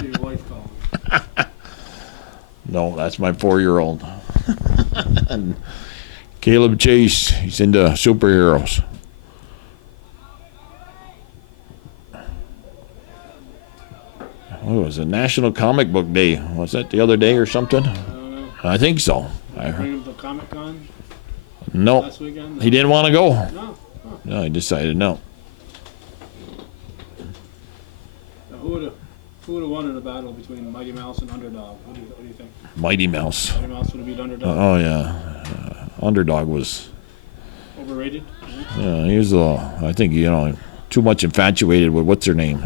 See your wife calling. No, that's my 4-year-old. And Caleb Chase, he's into superheroes. Oh, it was a National Comic Book Day. Was that the other day or something? I don't know. I think so. Bring him to Comic Con No, last weekend? he didn't want to go. No. Oh. No, he decided no. Now, who would have won in a battle between Mighty Mouse and Underdog? What do you think? Mighty Mouse. Mighty Mouse would have beat Underdog. Oh, yeah. Underdog was, Overrated? he was, I think, too much infatuated with what's her name.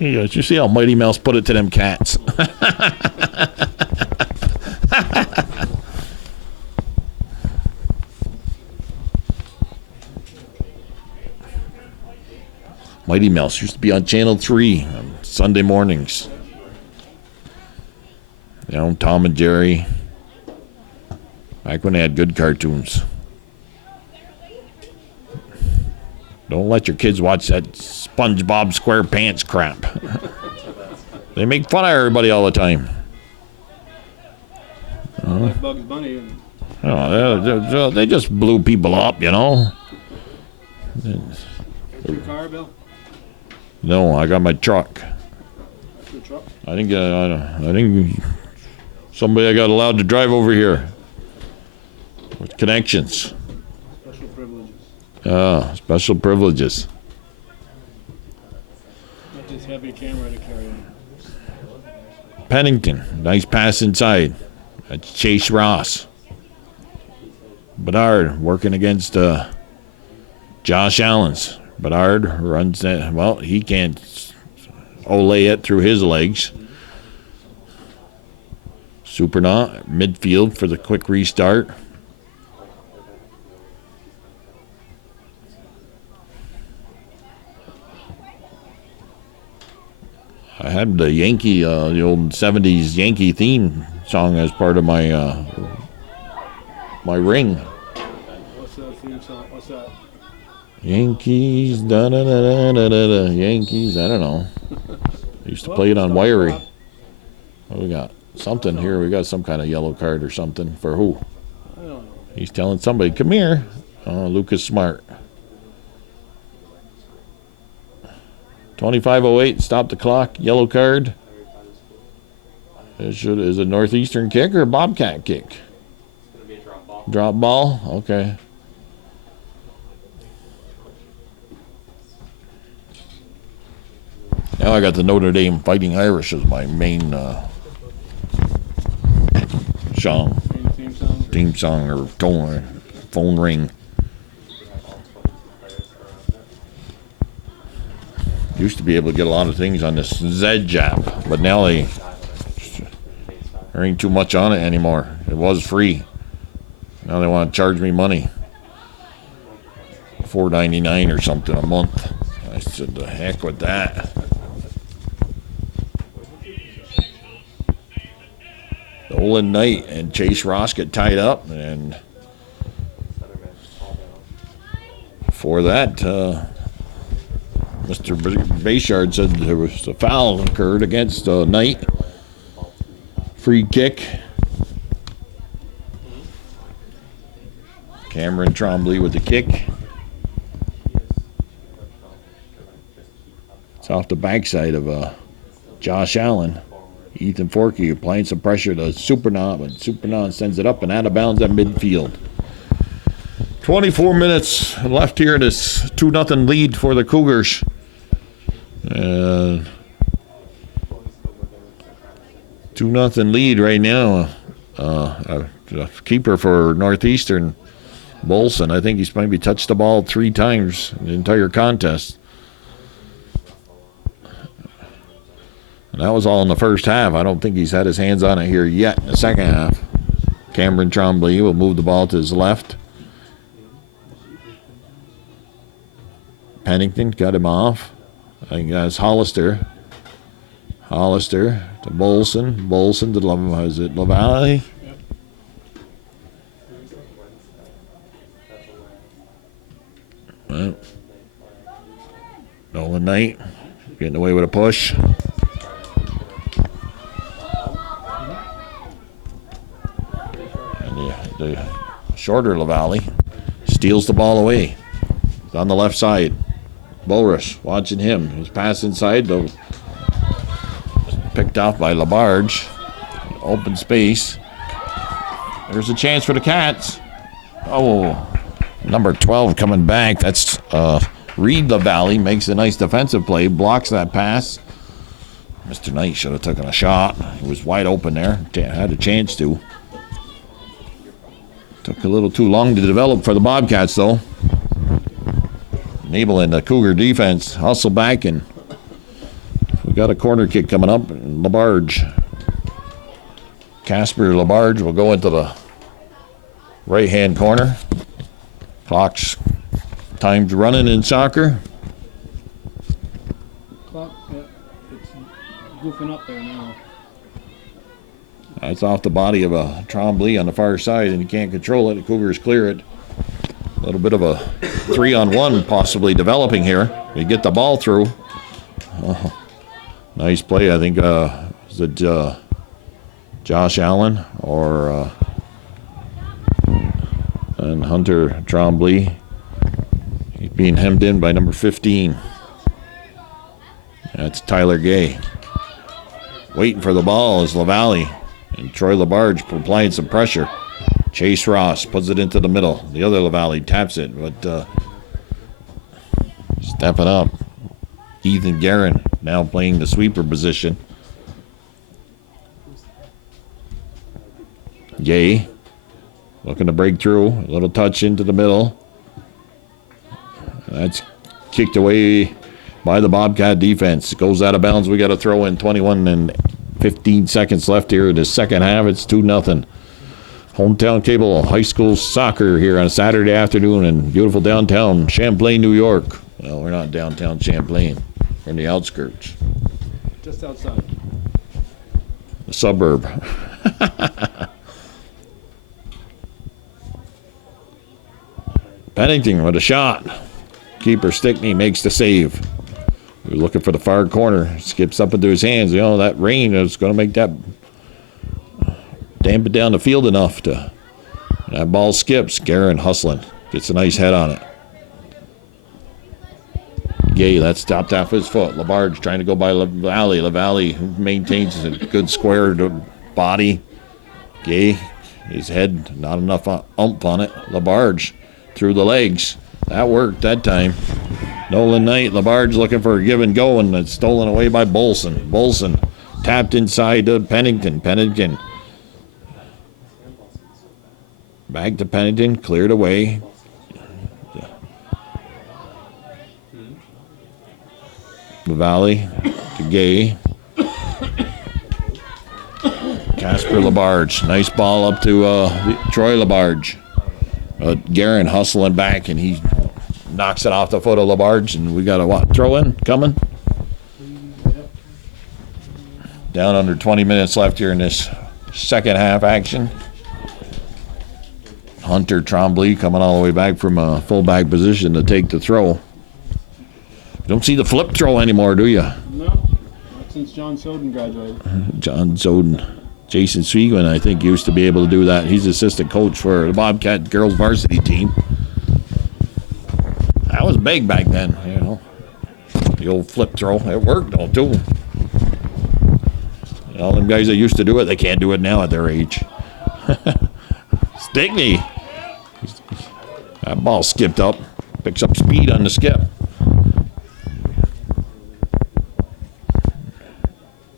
You see how Mighty Mouse put it to them cats. Mighty Mouse used to be on Channel 3 on Sunday mornings. Tom and Jerry. Back when they had good cartoons. Don't let your kids watch that SpongeBob SquarePants crap. They make fun of everybody all the time. Like Bugs Bunny. And They just blew people up, your car, Bill? No, I got my truck. Your truck? I think somebody I got allowed to drive over here with connections. Special privileges. Special privileges. Got this heavy camera to carry on. Pennington, nice pass inside. That's Chase Ross. Bedard working against Josh Allen's. Bedard runs that. Well, he can't olay it through his legs. Supernaut midfield for the quick restart. I had the Yankee, the old 70s Yankee theme song as part of my my ring. What's that theme song? What's that? Yankees, da da da da da da. Yankees, I don't know. I used to play it on wiry. What we got? Something here. We got some kind of yellow card or something. For who? I don't know. He's telling somebody, come here. Lucas Smart. 25:08, stop the clock. Yellow card. Is it a Northeastern kick or a Bobcat kick? It's gonna be a drop ball. Drop ball? Okay. Now I got the Notre Dame Fighting Irish as my main song, Main theme song. theme song or phone ring. Used to be able to get a lot of things on this Z app, but now there ain't too much on it anymore. It was free. Now they want to charge me money. $4.99 or something a month. I said, the heck with that. Nolan Knight and Chase Ross get tied up, and for that, Mr. Bayshard said there was a foul occurred against Knight. Free kick. Cameron Trombley with the kick. It's off the backside of Josh Allen. Ethan Forkey applying some pressure to Supernaut, but Supernaut sends it up and out of bounds at midfield. 24 minutes left here in this 2-0 lead for the Cougars. 2-0 lead right now. The keeper for Northeastern, Bolson, I think he's maybe touched the ball 3 times in the entire contest. And that was all in the first half. I don't think he's had his hands on it here yet in the second half. Cameron Trombley will move the ball to his left. Pennington cut him off. I think that's Hollister. Hollister to Bolson. Bolson to LaValle? Well, Nolan Knight getting away with a push. And the shorter LaValle steals the ball away. It's on the left side. Bulrush watching him. His pass inside, though, picked off by LaBarge. Open space. There's a chance for the Cats. Oh, number 12 coming back. That's Reed LaValle. Makes a nice defensive play. Blocks that pass. Mr. Knight should have taken a shot. He was wide open there. Had a chance to. Took a little too long to develop for the Bobcats, though. Enabling the Cougar defense hustle back, and we got a corner kick coming up. LaBarge. Casper LaBarge will go into the right-hand corner. Clock's time's running in soccer. Clock, yeah, it's goofing up there now. It's off the body of a Trombley on the far side, and you can't control it. The Cougars clear it. A little bit of a 3-on-1 possibly developing here. We get the ball through. Oh, nice play. I think is it Josh Allen or and Hunter Trombley. He's being hemmed in by number 15. That's Tyler Gay. Waiting for the ball is LaValle, and Troy LaBarge applying some pressure. Chase Ross puts it into the middle. The other LaValle taps it, but stepping up. Ethan Guerin now playing the sweeper position. Gay looking to break through. A little touch into the middle. That's kicked away by the Bobcat defense. It goes out of bounds. We got to throw in 21 and 15 seconds left here in the second half. It's 2-0. Hometown Cable High School Soccer here on a Saturday afternoon in beautiful downtown Champlain, New York. Well, we're not downtown Champlain. We're in the outskirts. Just outside. The suburb. Pennington with a shot. Keeper Stickney makes the save. We're looking for the far corner. Skips up into his hands. You know, that rain is going to make that dampen down the field enough to. That ball skips. Guerin hustling. Gets a nice head on it. Gay, that's stopped off his foot. Labarge trying to go by LaValle. LaValle maintains a good square body. Gay, his head, not enough ump on it. Labarge through the legs. That worked that time. Nolan Knight, Labarge looking for a give and go, and it's stolen away by Bolson. Bolson tapped inside to Pennington. Pennington back to Pennington, cleared away. Valley to Gay. Casper Labarge. Nice ball up to Troy Labarge. Guerin hustling back, and he knocks it off the foot of Labarge, and we got a throw in coming. Down under 20 minutes left here in this second half action. Hunter Trombley coming all the way back from a fullback position to take the throw. Don't see the flip throw anymore, do you? No, not since John Soden graduated. John Soden. Jason Sweegman, I think, used to be able to do that. He's assistant coach for the Bobcat girls varsity team. That was big back then, you know. The old flip throw. It worked, though, too. All them guys that used to do it, they can't do it now at their age. Stickney. That ball skipped up. Picks up speed on the skip.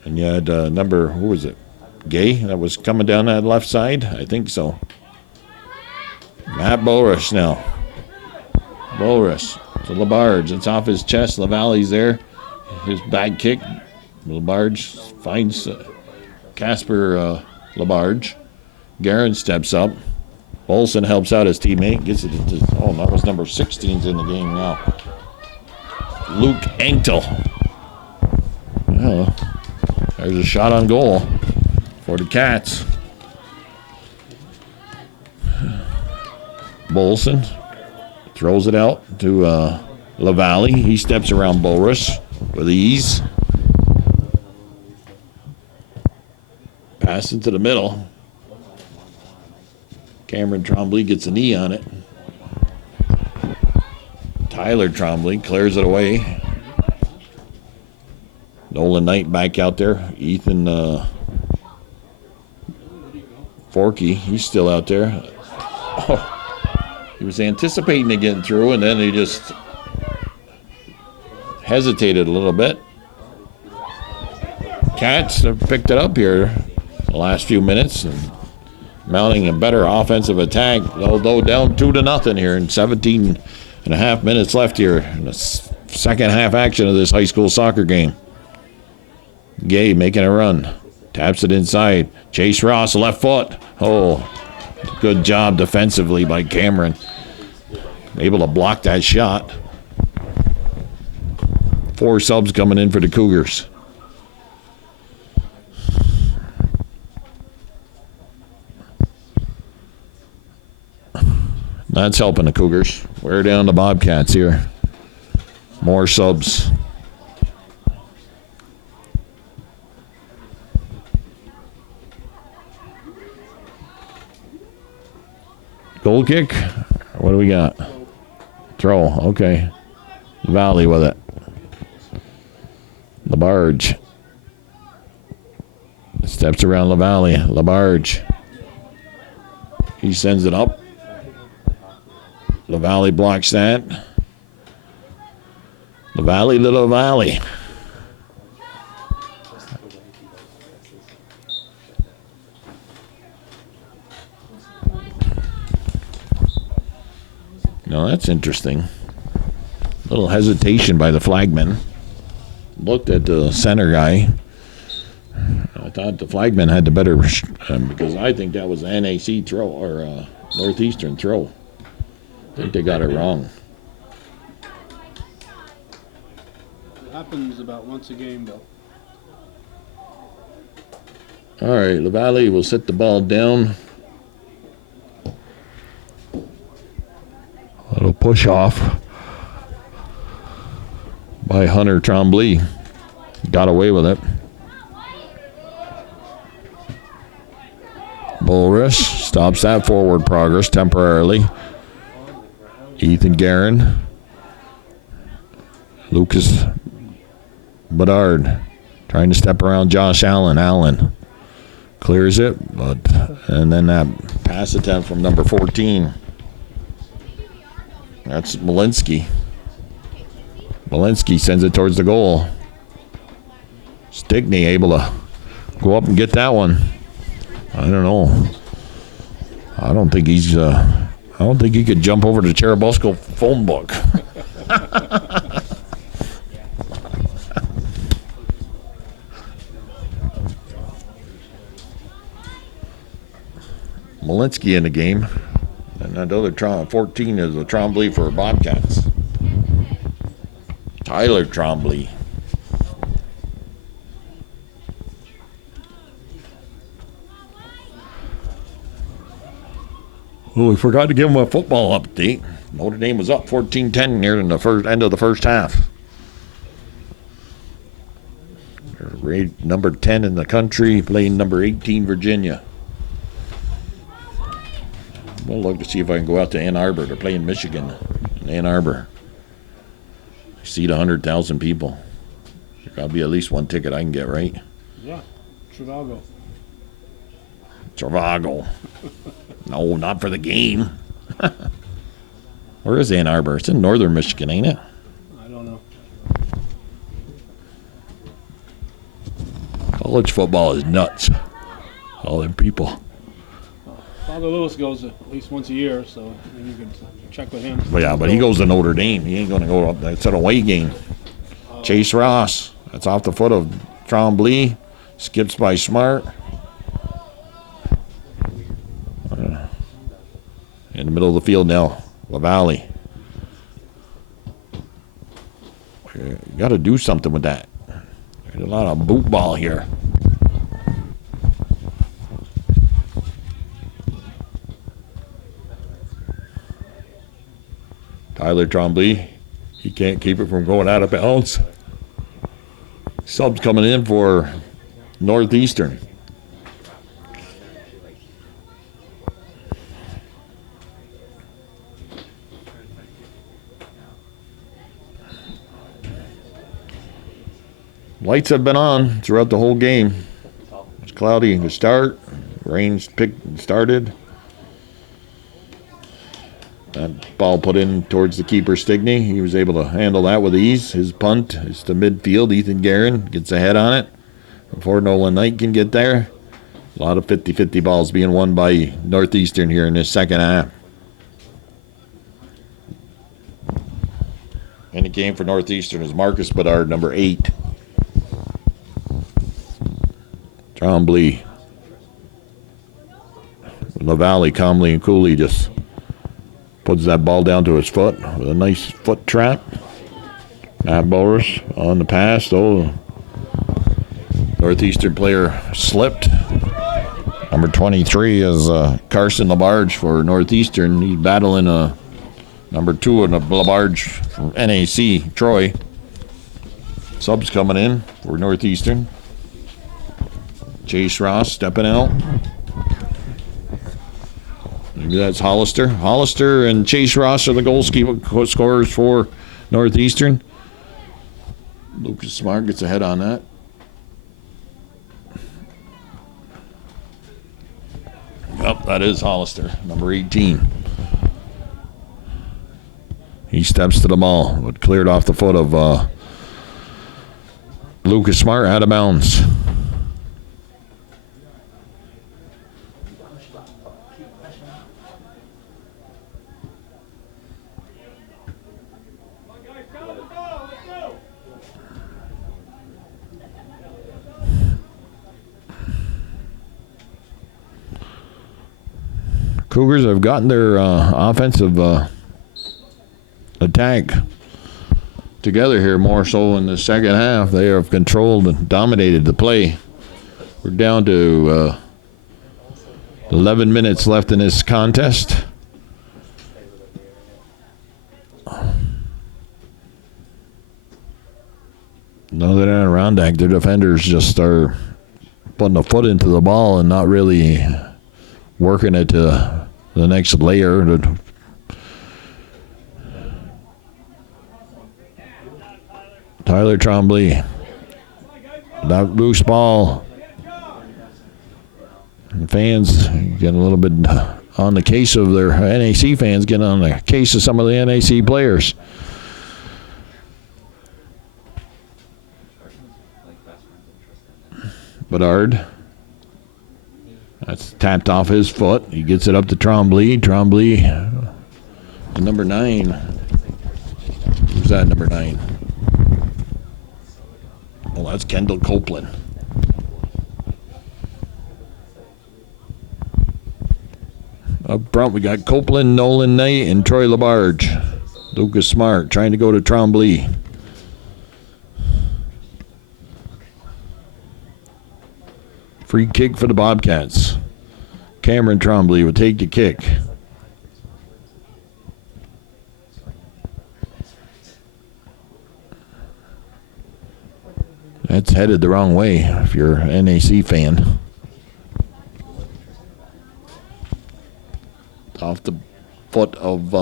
And you had who was it? Gay that was coming down that left side? I think so. Matt Bolrus now. Bolrus to Labarge. It's off his chest. LaValle's there. His back kick. Labarge finds Casper Labarge. Guerin steps up. Olson helps out his teammate. Gets it into, that was number 16's in the game now. Luke Engtel. Oh, there's a shot on goal for the Cats. Bolson throws it out to LaValle. He steps around Bolrus with ease. Pass into the middle. Cameron Trombley gets a knee on it. Tyler Trombley clears it away. Nolan Knight back out there. Ethan Forkey, he's still out there. He was anticipating it getting through, and then he just hesitated a little bit. Cats have picked it up here the last few minutes and mounting a better offensive attack, although down 2-0 here in 17 and a half minutes left here in the second half action of this high school soccer game. Gay making a run. Taps it inside. Chase Ross, left foot. Oh, good job defensively by Cameron. Able to block that shot. 4 subs coming in for the Cougars. That's helping the Cougars. We're down the Bobcats here. More subs. Goal kick? What do we got? Throw. Okay. Valley with it. Labarge. Steps around LaValle. Labarge. He sends it up. LaValle blocks that. LaValle to LaValle. No, that's interesting. Little hesitation by the flagman. Looked at the center guy. I thought the flagman had the better, because I think that was an NAC throw or Northeastern throw. I think they got it wrong. It happens about once a game, though. All right, LaValle will set the ball down. A little push off by Hunter Tremblay. Got away with it. Bulrush stops that forward progress temporarily. Ethan Guerin. Lucas Bedard trying to step around Josh Allen. Allen clears it, and then that pass attempt from number 14. That's Malinsky. Malinsky sends it towards the goal. Stickney able to go up and get that one. I don't know. I don't think he could jump over to Cherubusco phone book. Malinsky in the game. And that other 14 is a Tremblay for Bobcats. Tyler Tremblay. Well, we forgot to give him a football update. Notre Dame was up 14-10 near the end of the first half. They're rated number 10 in the country, playing number 18 Virginia. We'll look to see if I can go out to Ann Arbor. They're playing Michigan in Ann Arbor. Seat 100,000 people. There's got to be at least one ticket I can get, right? Yeah, Trivago. Trivago. No, not for the game. Where is Ann Arbor? It's in northern Michigan, ain't it? I don't know. College football is nuts. All them people. Father Lewis goes at least once a year, so maybe you can check with him. But yeah, but he goes to Notre Dame. He ain't going to go up. It's an away game. Chase Ross. That's off the foot of Tremblay. Skips by Smart. In the middle of the field now, LaValle. You got to do something with that. There's a lot of boot ball here. Tyler Tremblay, he can't keep it from going out of bounds. Subs coming in for Northeastern. Lights have been on throughout the whole game. It's cloudy to start. Rain started. That ball put in towards the keeper, Stickney. He was able to handle that with ease. His punt is to midfield. Ethan Guerin gets ahead on it before Nolan Knight can get there. A lot of 50-50 balls being won by Northeastern here in this second half. In the game for Northeastern is Marcus Bedard, number 8. Tremblay. LaValle, calmly and coolly just puts that ball down to his foot with a nice foot trap. Matt Boris on the pass, though. Northeastern player slipped. Number 23 is Carson Labarge for Northeastern. He's battling number 2 in the Labarge from NAC, Troy. Subs coming in for Northeastern. Chase Ross stepping out. Maybe that's Hollister. Hollister and Chase Ross are the goal scorers for Northeastern. Lucas Smart gets ahead on that. Yep, that is Hollister, number 18. He steps to the ball, but cleared off the foot of Lucas Smart, out of bounds. Cougars have gotten their offensive attack together here more so in the second half. They have controlled and dominated the play. We're down to 11 minutes left in this contest. Northern Adirondack, their defenders just are putting a foot into the ball and not really working it to the next layer. Tyler Trombley, that loose ball. And fans getting a little bit on the case of their NAC fans, getting on the case of some of the NAC players. Bedard. That's tapped off his foot. He gets it up to Trombley. Trombley, number 9. Who's that, number 9? Oh, that's Kendall Copeland. Up front, we got Copeland, Nolan Knight, and Troy Labarge. Lucas Smart trying to go to Trombley. Free kick for the Bobcats. Cameron Trombley will take the kick. That's headed the wrong way if you're an NAC fan. Off the foot of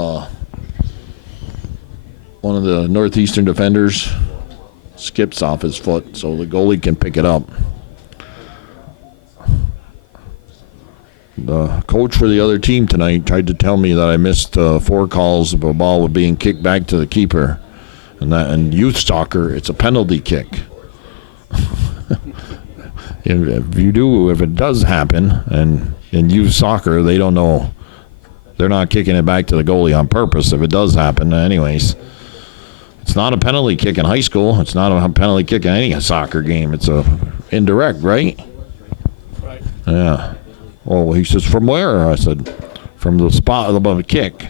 one of the Northeastern defenders. Skips off his foot so the goalie can pick it up. The coach for the other team tonight tried to tell me that I missed 4 calls of a ball being kicked back to the keeper. And that in youth soccer, it's a penalty kick. If it does happen, and in youth soccer, they don't know. They're not kicking it back to the goalie on purpose if it does happen. Anyways, it's not a penalty kick in high school. It's not a penalty kick in any soccer game. It's a indirect, right? Right. Yeah. Oh, he says, from where? I said, from the spot of the kick.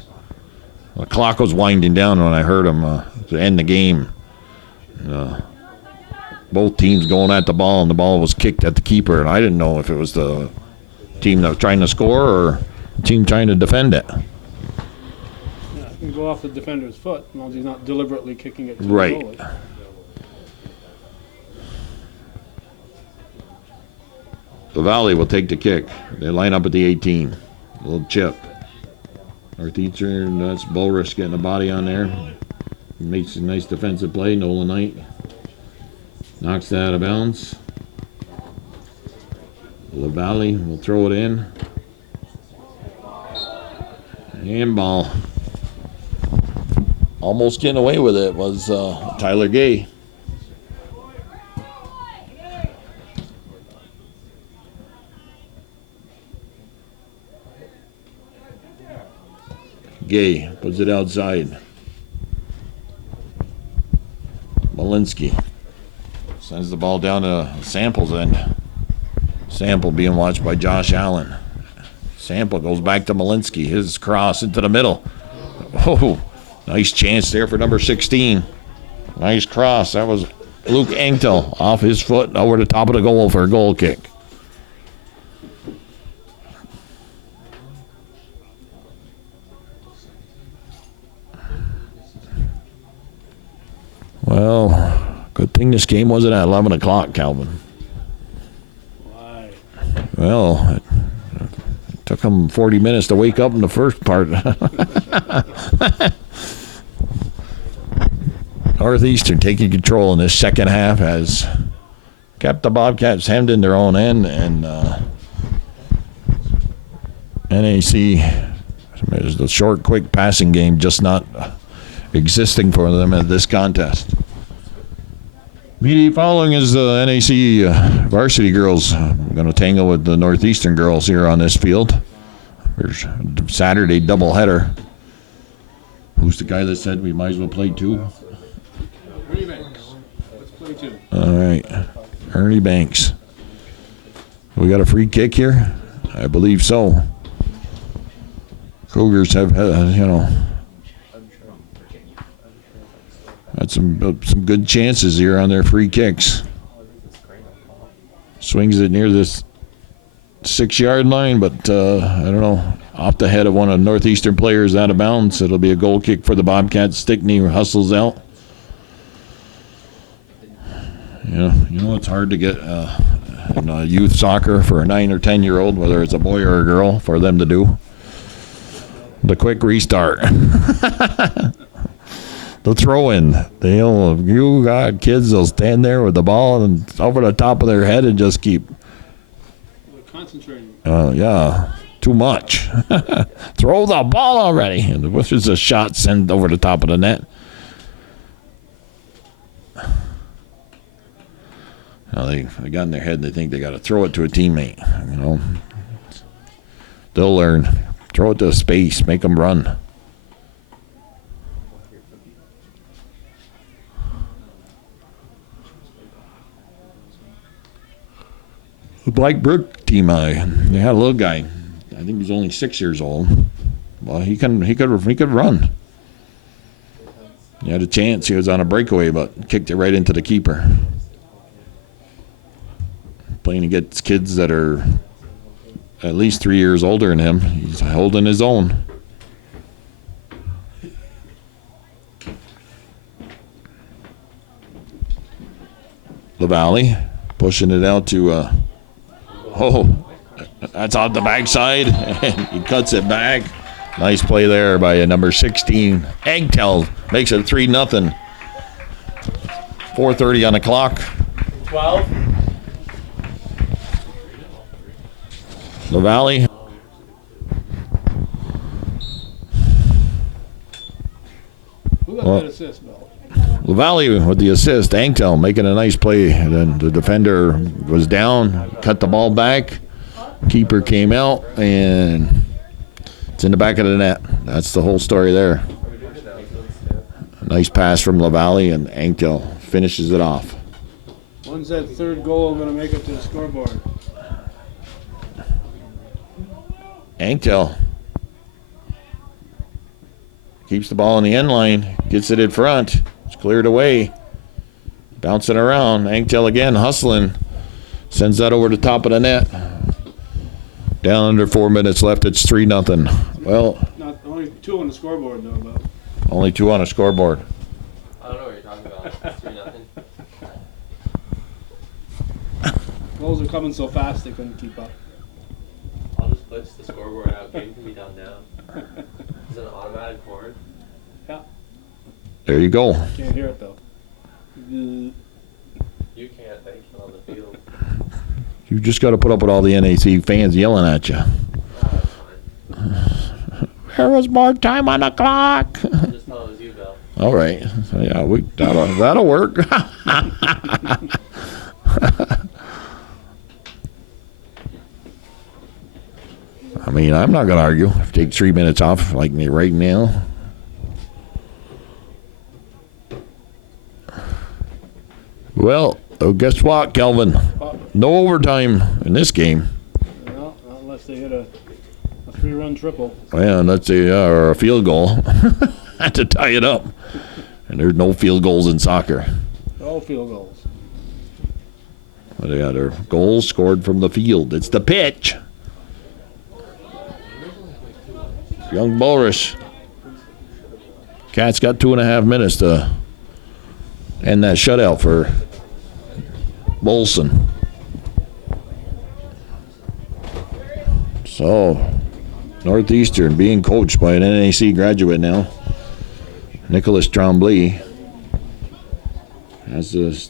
The clock was winding down when I heard him to end the game. Both teams going at the ball, and the ball was kicked at the keeper, and I didn't know if it was the team that was trying to score or the team trying to defend it. Yeah, it can go off the defender's foot as long as he's not deliberately kicking it to Right. the goalie. The Valley will take the kick. They line up at the 18. A little chip. Northeastern, that's Bulrush getting a body on there. Makes a nice defensive play. Nolan Knight knocks that out of bounds. The Valley will throw it in. Handball. Almost getting away with it was Tyler Gay. Gay puts it outside. Malinsky sends the ball down to Sample's end. Sample being watched by Josh Allen. Sample goes back to Malinsky. His cross into the middle. Oh, nice chance there for number 16. Nice cross. That was Luke Engtel off his foot over the top of the goal for a goal kick. Well, good thing this game wasn't at 11 o'clock, Calvin. Why? Well, it took them 40 minutes to wake up in the first part. Northeastern taking control in this second half has kept the Bobcats hemmed in their own end, and NAC, the short, quick passing game just not existing for them at this contest. Immediately following is the NAC varsity girls. I'm going to tangle with the Northeastern girls here on this field. There's Saturday doubleheader. Who's the guy that said we might as well play 2? Ernie Banks. Let's play 2. All right. Ernie Banks. We got a free kick here? I believe so. Cougars have had some good chances here on their free kicks. Swings it near this 6-yard line, but I don't know. Off the head of one of the Northeastern players out of bounds. It'll be a goal kick for the Bobcats. Stickney hustles out. You know it's hard to get in youth soccer for a 9 or 10-year-old, whether it's a boy or a girl, for them to do. The quick restart. The throw-in. You got kids, they'll stand there with the ball and over the top of their head and just keep. They're concentrating. Yeah, too much. Throw the ball already. And which is a shot sent over the top of the net. They got in their head and they think they got to throw it to a teammate. They'll learn. Throw it to a space. Make them run. The Black Brook team, they had a little guy. I think he's only 6 years old. Well, he could run. He had a chance. He was on a breakaway, but kicked it right into the keeper. Playing against kids that are at least 3 years older than him. He's holding his own. LaValle pushing it out to, that's on the backside. He cuts it back. Nice play there by number 16. Eggtel makes it 3-0. 4:30 on the clock. 12. LaValle. Who got that assist, Bill? LaValle with the assist. Angtel making a nice play. And then the defender was down, cut the ball back. Keeper came out, and it's in the back of the net. That's the whole story there. A nice pass from LaValle, and Angtel finishes it off. When's that third goal going to make it to the scoreboard? Angtel keeps the ball in the end line, gets it in front. It's cleared away. Bouncing around. Angtel again hustling. Sends that over the top of the net. Down under 4 minutes left. It's 3-0. Well, Not only 2 on the scoreboard though, but only 2 on a scoreboard. I don't know what you're talking about. 3-0. goals are coming so fast they couldn't keep up. I'll just glitch the scoreboard out. Game can be done now. Is it an automatic horn? Yeah, There you go. can't hear it though. You can't. They can on the field. You just got to put up with all the NAC fans yelling at you. Oh, that's fine. There was more time on the clock. I'll just tell it was you, Bill. All right. So, yeah, that'll work. I mean, I'm not going to argue. Take 3 minutes off like me right now. Well, guess what, Kelvin? No overtime in this game. Well, not unless they hit a 3-run triple. Well, that's or a field goal. Had to tie it up. And there's no field goals in soccer. All field goals. But yeah, they're goals scored from the field. It's the pitch. Young Bulrush. Cats got 2.5 minutes to end that shutout for Bolson. So, Northeastern being coached by an NAC graduate now, Nicholas Tremblay, has his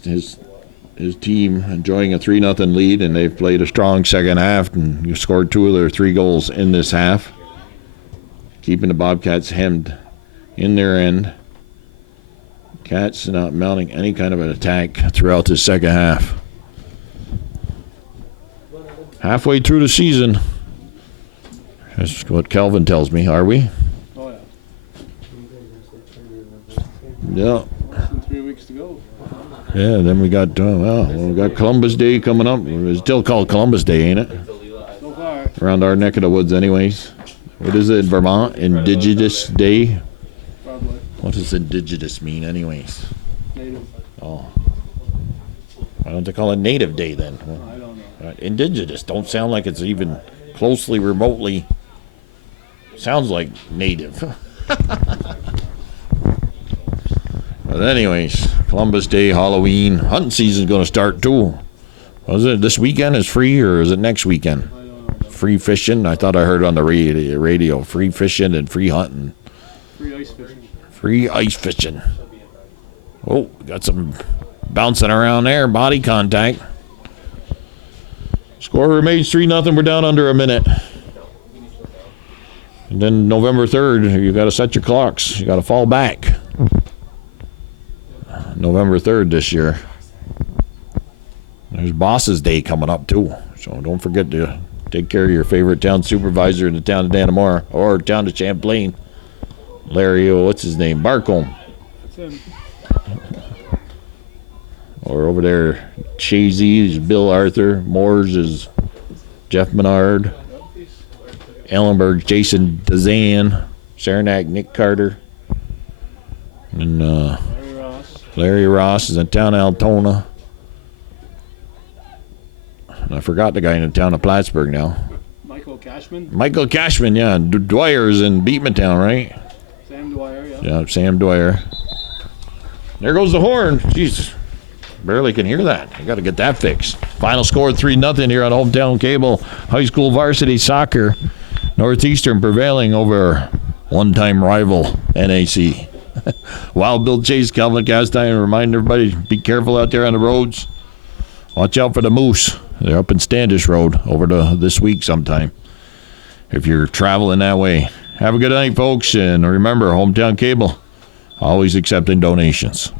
team enjoying a 3-0 lead, and they've played a strong second half and scored 2 of their 3 goals in this half, keeping the Bobcats hemmed in their end. Cats not mounting any kind of an attack throughout the second half. Halfway through the season. That's what Kelvin tells me. Are we? Oh yeah. Yeah. Less than 3 weeks to go. Yeah, then we got we got Columbus Day coming up. It's still called Columbus Day, ain't it? So far. Around our neck of the woods anyways. What is it in Vermont? Indigenous Day? Probably. What does indigenous mean anyways? Native. Oh. Why don't they call it Native Day then? I don't know. Indigenous don't sound like it's even closely, remotely. Sounds like native. But anyways, Columbus Day, Halloween, hunting season's going to start too. Was it this weekend is free or is it next weekend? I don't know. Free fishing? I thought I heard on the radio. Free fishing and free hunting. Free ice fishing. Free ice fishing. Oh, got some bouncing around there. Body contact. Score remains 3-0. We're down under a minute. And then November 3rd, you got to set your clocks. You got to fall back. November 3rd this year. There's Boss's Day coming up too. So don't forget to take care of your favorite town supervisor in the town of Dannemora or town of Champlain. Larry, what's his name? Barcombe. That's him. Or over there, Chazy is Bill Arthur. Moores is Jeff Menard. Ellenberg, Jason Dazan. Saranac, Nick Carter. And Larry Ross. Larry Ross is in town of Altona. And I forgot the guy in the town of Plattsburgh now. Michael Cashman. Michael Cashman, yeah. Dwyer's in Beatmantown, right? Sam Dwyer, yeah. Yeah, Sam Dwyer. There goes the horn. Jesus. Barely can hear that. I got to get that fixed. Final score 3-0 here on Hometown Cable. High school varsity soccer. Northeastern prevailing over one-time rival NAC. Wild Bill Chase, Calvin Castine, remind everybody, be careful out there on the roads. Watch out for the moose. They're up in Standish Road over to this week sometime if you're traveling that way. Have a good night, folks, and remember, Hometown Cable, always accepting donations.